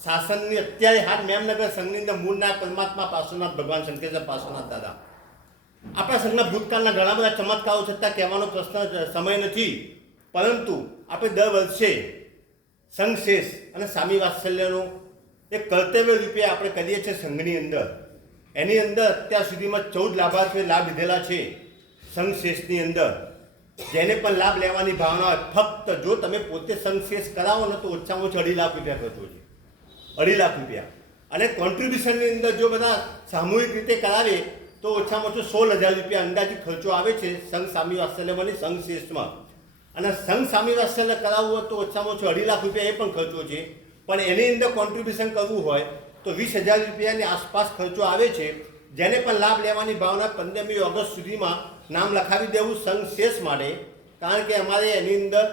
શાસનની અત્યારે હાલ મેમનગર સંઘની અંદર મૂળના પરમાત્મા પાર્શ્વનાથ ભગવાન શંકરેશ્વર પાર્શ્વનાથ દાદા. આપણા સંઘના ભૂતકાળના ઘણા બધા ચમત્કારો છતાં કહેવાનો પ્રશ્ન સમય નથી, પરંતુ આપણે દર વર્ષે સંઘ શેષ અને સ્વામી વાત્સલ્યનું એક કર્તવ્ય રૂપે આપણે કરીએ છીએ સંઘની અંદર. એની અંદર અત્યાર સુધીમાં 14 લાભાર્થીઓએ લાભ લીધેલા છે સંઘ શેષની અંદર. જેને પણ લાભ લેવાની ભાવના હોય, ફક્ત જો તમે પોતે સંઘ શેષ કરાવો ને તો ઓછામાં ઓછા 2.5 લાખ રૂપિયા ખર્ચો છે. 2.5 લાખ રૂપિયા. અને કોન્ટ્રીબ્યુશનની અંદર જો બધા સામૂહિક રીતે કરાવે તો ઓછામાં ઓછો 16,000 રૂપિયા અંદાજિત ખર્ચો આવે છે સંઘ સ્વામી વાત્સલ્યમાંની સંઘ શેષમાં. અને સંઘ સ્વામી વાત્સલ્ય કરાવવું હોય તો ઓછામાં ઓછો 2.5 લાખ રૂપિયા એ પણ ખર્ચો છે. પણ એની અંદર કોન્ટ્રીબ્યુશન કરવું હોય તો 20,000 રૂપિયાની આસપાસ ખર્ચો આવે છે. જેને પણ લાભ લેવાની ભાવના 15મી ઓગસ્ટ સુધીમાં નામ લખાવી દેવું સંઘ શેષ માટે. કારણ કે અમારે એની અંદર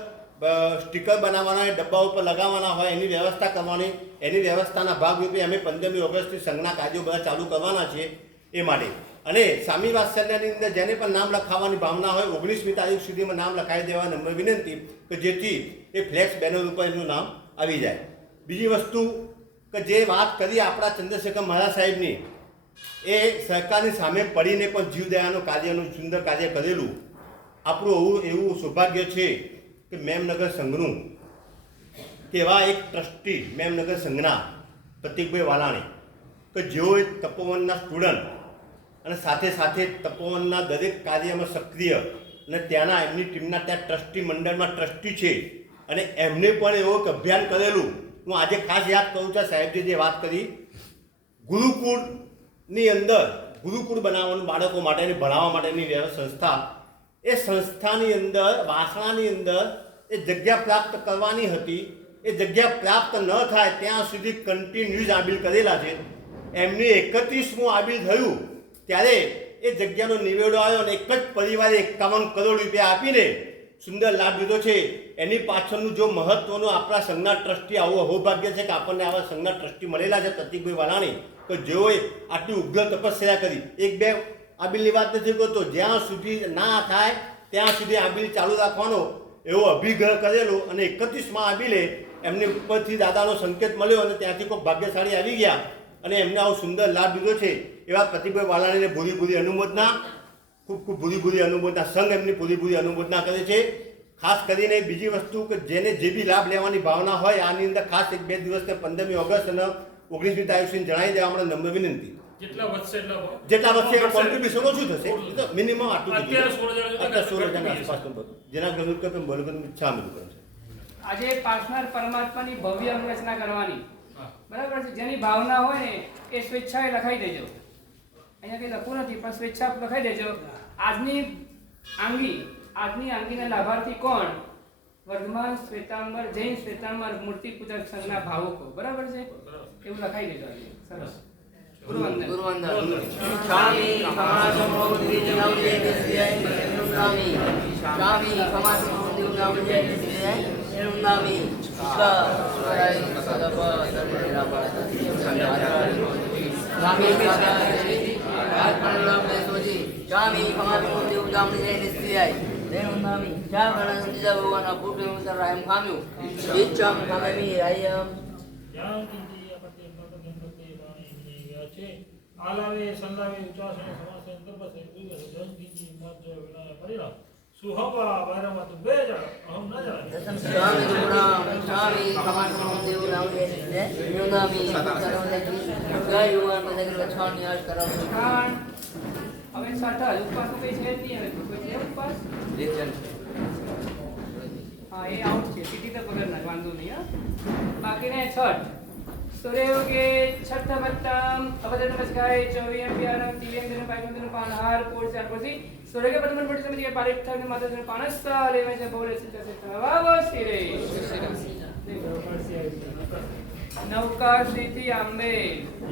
સ્ટીકર બનાવવાના હોય, ડબ્બા ઉપર લગાવવાના હોય, એની વ્યવસ્થા કરવાની. એની વ્યવસ્થાના ભાગરૂપે અમે 15મી ઓગસ્ટથી સંઘના કાર્યો બધા ચાલુ કરવાના છીએ એ માટે. અને સ્વામી વાત્સલ્યની અંદર જેને પણ નામ લખાવવાની ભાવના હોય 19મી તારીખ સુધીમાં નામ લખાવી દેવા નમ્ર વિનંતી, કે જેથી એ ફ્લેક્સ બેનર ઉપર એમનું નામ આવી જાય. બીજી વસ્તુ કે જે વાત કરી આપણા ચંદ્રશેખર મહારાજ સાહેબની, એ સરકારની સામે પડીને પણ જીવદયાનું કાર્યનું સુંદર કાર્ય કરેલું. આપણું એવું સૌભાગ્ય છે કે મેમનગર સંઘનું તેવા એક ટ્રસ્ટી મેમનગર સંઘના પ્રતિકભાઈ વાલાણી, કે જેઓ તપોવનના સ્ટુડન્ટ અને સાથે તપોવનના દરેક કાર્યમાં સક્રિય અને ત્યાંના એમની ટીમના ત્યાં ટ્રસ્ટી મંડળમાં ટ્રસ્ટી છે. અને એમને પણ એવું એક અભિયાન કરેલું. હું આજે ખાસ યાદ કરું છું સાહેબે જે વાત કરી, ગુરુકુળની અંદર ગુરુકુળ બનાવવાનું બાળકો માટેની ભણાવવા માટેની સંસ્થા. એ સંસ્થાની અંદર વાસણાની અંદર એ જગ્યા પ્રાપ્ત કરવાની હતી. એ જગ્યા પ્રાપ્ત ન થાય ત્યાં સુધી કન્ટિન્યુઅસ આબિલ કરેલા છે. એમની 31મું આબિલ થયું ત્યારે એ જગ્યાનો નિવેડો આવ્યો અને એક જ પરિવારે 51 કરોડ રૂપિયા આપીને સુંદર લાભ લીધો છે. એની પાછળનું જો મહત્વનું આપણા સંઘના ટ્રસ્ટી આવું અહોભાગ્ય છે કે આપણને આવા સંઘના ટ્રસ્ટી મળેલા છે પ્રતિકભાઈ વાલાણી, કે જેઓએ આટલી ઉગ્ર તપસ્યા કરી. 1-2 આબિલની વાત નથી કરતો, જ્યાં સુધી ના થાય ત્યાં સુધી આબિલ ચાલુ રાખવાનો એવો અભિગ્રહ કરેલો. અને 31મા આબિલે એમને ઉપરથી દાદાનો સંકેત મળ્યો અને ત્યાંથી કોઈ ભાગ્યશાળી આવી ગયા અને એમને આવો સુંદર લાભ લીધો છે. એવા પ્રતિકભાઈ વાલાણીને ભૂરી અનુમોદના, ખૂબ ભૂરી અનુમોદના. સંઘ એમની ભૂરી અનુમોદના કરે છે. ખાસ કરીને બીજી વસ્તુ કે જેને જે બી લાભ લેવાની ભાવના હોય આની અંદર ખાસ 1-2 દિવસને 15મી ઓગસ્ટ અને 19મી તારીખ સુધી જણાવી દેવા માટે નમ્ર વિનંતી. જેટલા વધશે કોન્ટ્રીબ્યુશન ઓછું થશે. મિનિમમ આટલું અત્યારે 16,000 આસપાસનું બધું જેના ગણું કે બોલો ઈચ્છા બધું કરશે. આજે પાર્શ્વનાથ પરમાત્માની ભવ્ય અંગરચના કરવાની, બરાબર છે. જેની ભાવના હોય ને એ સ્વેચ્છાએ લખાઈ દેજો. અહીંયા કંઈ લખવું નથી પણ સ્વેચ્છા લખાઈ દેજો. આજની આંગીના લાભાર્થી કોણ? વર્ધમાન શ્વેતાંબર, જૈન શ્વેતાંબર મૂર્તિ પૂજક સંઘના ભાવુકો, બરાબર છે. એવું લખાઈ દેજો. સરસ. ગુરુવંદન. સ્વામી ખમાસમોદ્રી જનાવજે સ્વામી ખમાસમોદ્રી જનાવજે સ્વામી ઈશ્વર સ્વરાય સદપ સર્વેરા સ્વામી રાજપરણામ બેસોજી સ્વામી ખમામી મુંડી ઉજામણી જય નિશ્ચયાય દેવ નામી ચા ગણન નિજા ભગવાન પુત્ર ઉતર રામ ખામ્યું ઈચ્છામ ખામેમી આયમ જ્યાં કિંચી આપતે પ્રકૃતિ પ્રત્યે પાણી ગયા છે આલાવે સંલાવે ઉચાસને સમાસે તપસે દિવસે જન કિંચી મત વિનાય પરિણામ સુહવા બારમાં તું બે જણ અહમ ન જાણે સ્વામી ગુરુરામ સ્વામી ખમામી મુંડી ઉજામણી જય નિશ્ચયાય દેવ નામી સર્વદેવી જય યુવાન પદગ્ર લક્ષણ યાદ કરાવું ખાણ હવે છઠ્ઠા ઉપવાસ તો કઈ છે જ નહીં હવે તો કોઈ છે ઉપવાસ હા એ આઉટ છે સીટી તો પકડ ના વાંધો નહીં હા બાકીને છઠ સૂર્યોગે છઠ્ઠ વત્તમ અપદન નમસ્કાય ચોવીન પ્યારમ દિવ્યમ દિન પાયમ પાનહાર કોડ ચાર પછી સૂર્યોગે પ્રથમ પડી સમજી કે પારિઠ માતા દિન પાનસ્તા લેવે છે બોલે છે તે વાવ સિરે નૌકા સ્થિતિ આંબે